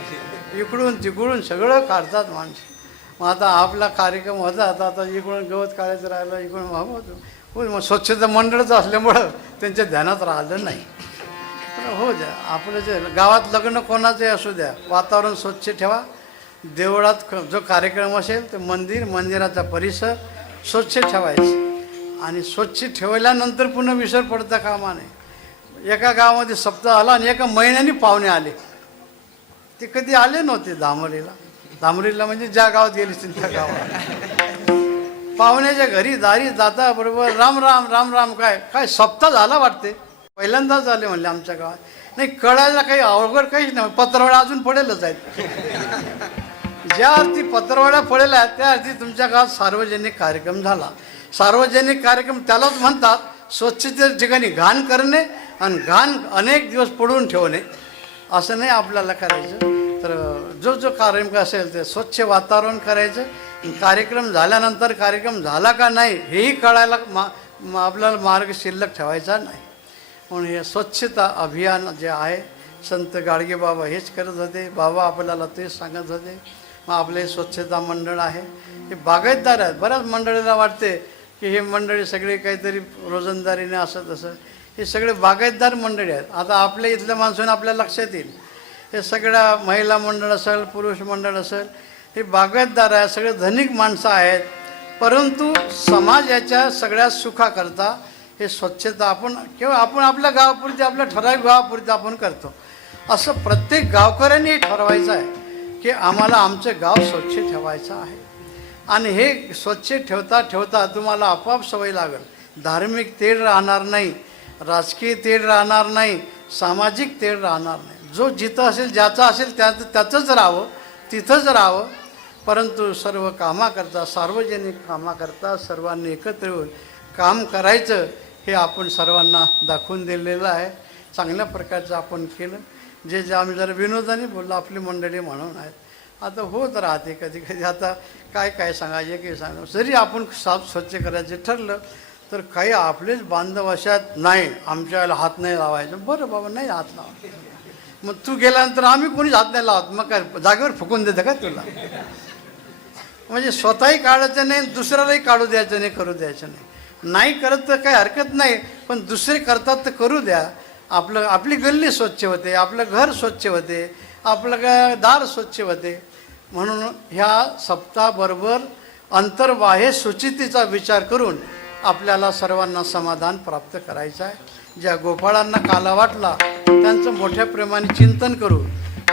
इकडून तिकडून सगळं काढतात माणसं. मग आता आपला कार्यक्रम होता आता इकडून गवत काढायचं राहिलं, इकडून मग स्वच्छता मंडळच असल्यामुळं त्यांच्या ध्यानात राहिलं नाही. पण हो द्या, आपलं जे गावात लग्न कोणाचंही असू द्या, वातावरण स्वच्छ ठेवा. देवळात जो कार्यक्रम असेल तर मंदिराचा परिसर स्वच्छ ठेवायचं, आणि स्वच्छ ठेवल्यानंतर पुन्हा विसर पडता कामा नये. एका गावामध्ये सप्ताह आला आणि एका महिन्याने पाहुणे आले, ते कधी आले नव्हते धामरीला म्हणजे ज्या गावात गेले त्या गावात. पाहुण्याच्या घरी दारी जाता बरोबर राम राम राम राम, काय सप्ताह झाला वाटते, पहिल्यांदाच आले म्हणले आमच्या गावात. नाही, कळायला काही अवघड काहीच नाही, पत्रवड्या अजून पडेलच आहेत. ज्या अर्थी पत्रवड्या पडेल्या आहेत त्या अर्थी तुमच्या गावात सार्वजनिक कार्यक्रम झाला. सार्वजनिक कार्यक्रम त्यालाच म्हणतात, स्वच्छतेच्या ठिकाणी घाण करणे आणि घाण अनेक दिवस पडून ठेवणे, असं नाही आपल्याला करायचं. तर जो कार्यक्रम असेल ते स्वच्छ वातावरण करायचं. कार्यक्रम झाल्यानंतर कार्यक्रम झाला का नाही हेही कळायला आपल्याला मार्ग शिल्लक ठेवायचा नाही. म्हणून हे स्वच्छता अभियान जे आहे, संत गाडगे बाबा हेच करत होते, बाबा आपल्याला तेच सांगत होते. मग आपले स्वच्छता मंडळ आहे, हे बागायतदार आहेत. बऱ्याच मंडळीला वाटते की हे मंडळी सगळे काहीतरी रोजंदारीने असं तसं, हे सगळे बागायतदार मंडळी आहेत. आता आपल्या इथल्या माणसाने आपल्या लक्षात येईल, हे सगळ्या महिला मंडळ असेल, पुरुष मंडळ असेल, हे बागायतदार आहे, सगळे धनिक माणसं आहेत. परंतु समाजाच्या सगळ्या सुखाकरता हे स्वच्छता केवळ आपण आपल्या गावापुरती, आपल्या ठराविक गावापुरती आपण करतो. असं प्रत्येक गावकऱ्यांनी ठरवायचं आहे की आम्हाला आमचं गाव स्वच्छ ठेवायचं आहे. आणि हे स्वच्छ ठेवता ठेवता तुम्हाला आपोआप सवय लागेल. धार्मिक तेढ राहणार नाही, राजकीय तेढ राहणार नाही, सामाजिक तेढ राहणार नाही. जो जिथं असेल, ज्याचं असेल त्याचंच राहावं, तिथंच राहावं. परंतु सर्व कामाकरता, सार्वजनिक कामाकरता सर्वांनी एकत्र येऊन काम करायचं, हे आपण सर्वांना दाखवून दिलेलं आहे. चांगल्या प्रकारचं आपण केलं. जे आम्ही जरा विनोदाने बोललो, आपली मंडळी म्हणून आहेत. आता होत राहते कधी कधी, आता काय सांगायचे की सांगा. जरी आपण साफ स्वच्छ करायचं ठरलं तर काही आपलेच बांधव अशात नाही, आमच्या वेळेला हात नाही लावायचं. बरं बाबा, नाही हात लावा. मग तू गेल्यानंतर आम्ही कोणीच हात नाही लावत, मग काय जागेवर फुकून देतं का तुला? म्हणजे स्वतःही काढायचं नाही, दुसऱ्यालाही काढू द्यायचं नाही, करू द्यायचं नाही. नाही करत तर काही हरकत नाही, पण दुसरे करतात तर करू द्या. आपली गल्ली स्वच्छ होते, आपलं घर स्वच्छ होते, आपलं दार स्वच्छ होते. म्हणून ह्या सप्ताहाबरोबर अंतर्बाह्य शुचितेचा विचार करून आपल्याला सर्वांना समाधान प्राप्त करायचं आहे. ज्या गोपाळांना काला वाटला त्यांचं मोठ्या प्रेमाने चिंतन करू,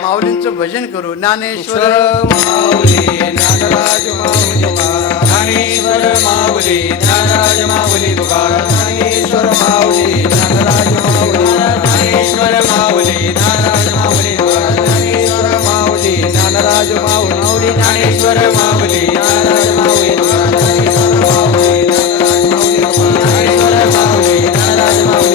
माऊलींचं भजन करू. ज्ञानेश्वर माऊली ज्ञानराज माऊली ज्ञानेश्वर माऊली ज्ञानराज माऊली तुकाराम. ज्ञानेश्वर माऊली ज्ञानराज माऊली ज्ञानेश्वर माऊली ज्ञानराज माऊली तुकाराम. ज्ञानेश्वर माऊली ज्ञानराज माऊली ज्ञानेश्वर माऊली ज्ञानराज माऊली तुकाराम. ज्ञानेश्वर माऊली ज्ञानराज माऊली ज्ञानेश्वर माऊली ज्ञानराज माऊली तुकाराम. ज्ञानेश्वर माऊली ज्ञानराज माऊली ज्ञानेश्वर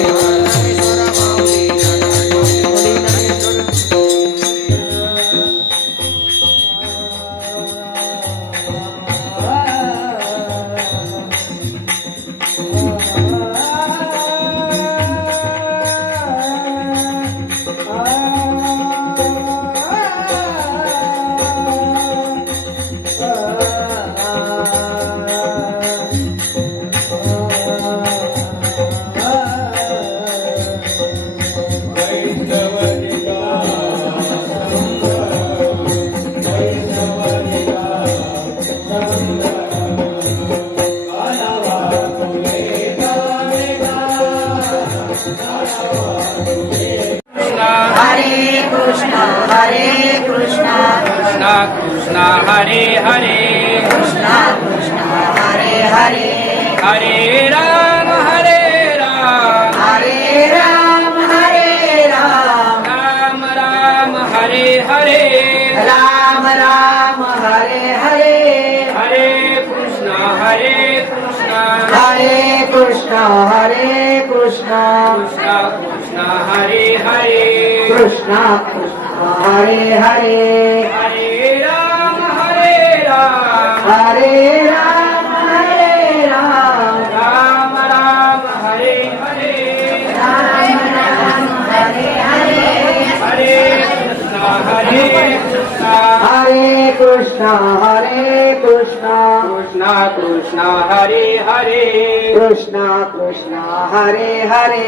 कृष्णा हरे हरे कृष्णा कृष्णा हरे हरे हरे राम हरे राम हरे राम राम राम हरे हरे राम राम हरे हरे हरे कृष्णा हरे कृष्णा हरे कृष्णा हरे कृष्णा कृष्णा कृष्णा हरे हरे कृष्णा कृष्णा हरे हरे हरे राम हरे राम हरे राम राम राम हरे हरे राम राम कृष्णा हरे कृष्णा कृष्णा कृष्णा हरे हरे कृष्णा कृष्णा हरे हरे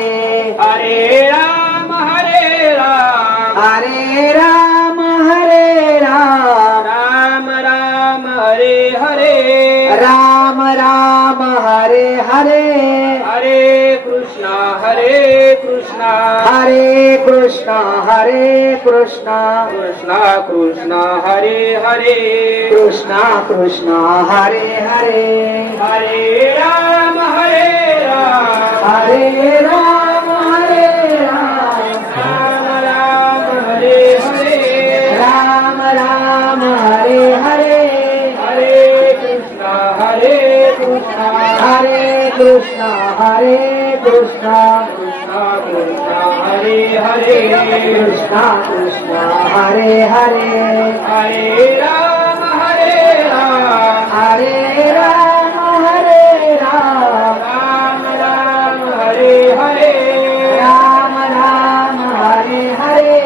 हरे राम हरे राम हरे राम हरे राम राम राम हरे हरे राम राम हरे हरे हरे कृष्णा हरे कृष्णा हरे कृष्णा हरे कृष्णा कृष्णा कृष्णा हरे हरे कृष्णा कृष्णा हरे हरे हरे राम हरे राम हरे राम हरे राम राम राम हरे हरे राम राम हरे हरे हरे कृष्णा हरे कृष्णा हरे कृष्णा हरे कृष्णा कृष्णा कृष्णा हरे हरे कृष्णा कृष्णा हरे हरे हरे राम हरे राम हरे राम हरे राम राम राम हरे हरे राम राम हरे हरे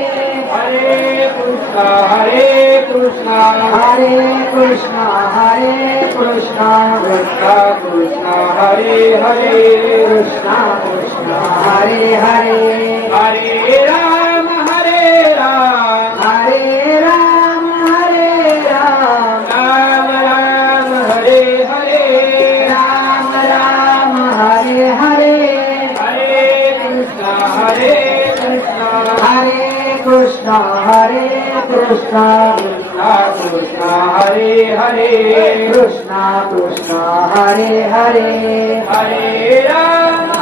हरे कृष्णा हरे कृष्णा हरे कृष्णा हरे कृष्णा कृष्णा कृष्णा हरे हरे कृष्णा कृष्णा हरे हरे हरे राम हरे राम हरे राम हरे राम राम राम हरे हरे राम राम हरे हरे हरे कृष्णा हरे कृष्णा हरे कृष्णा हरे कृष्णा कृष्णा कृष्णा हरे हरे कृष्णा कृष्णा हरे हरे हरे राम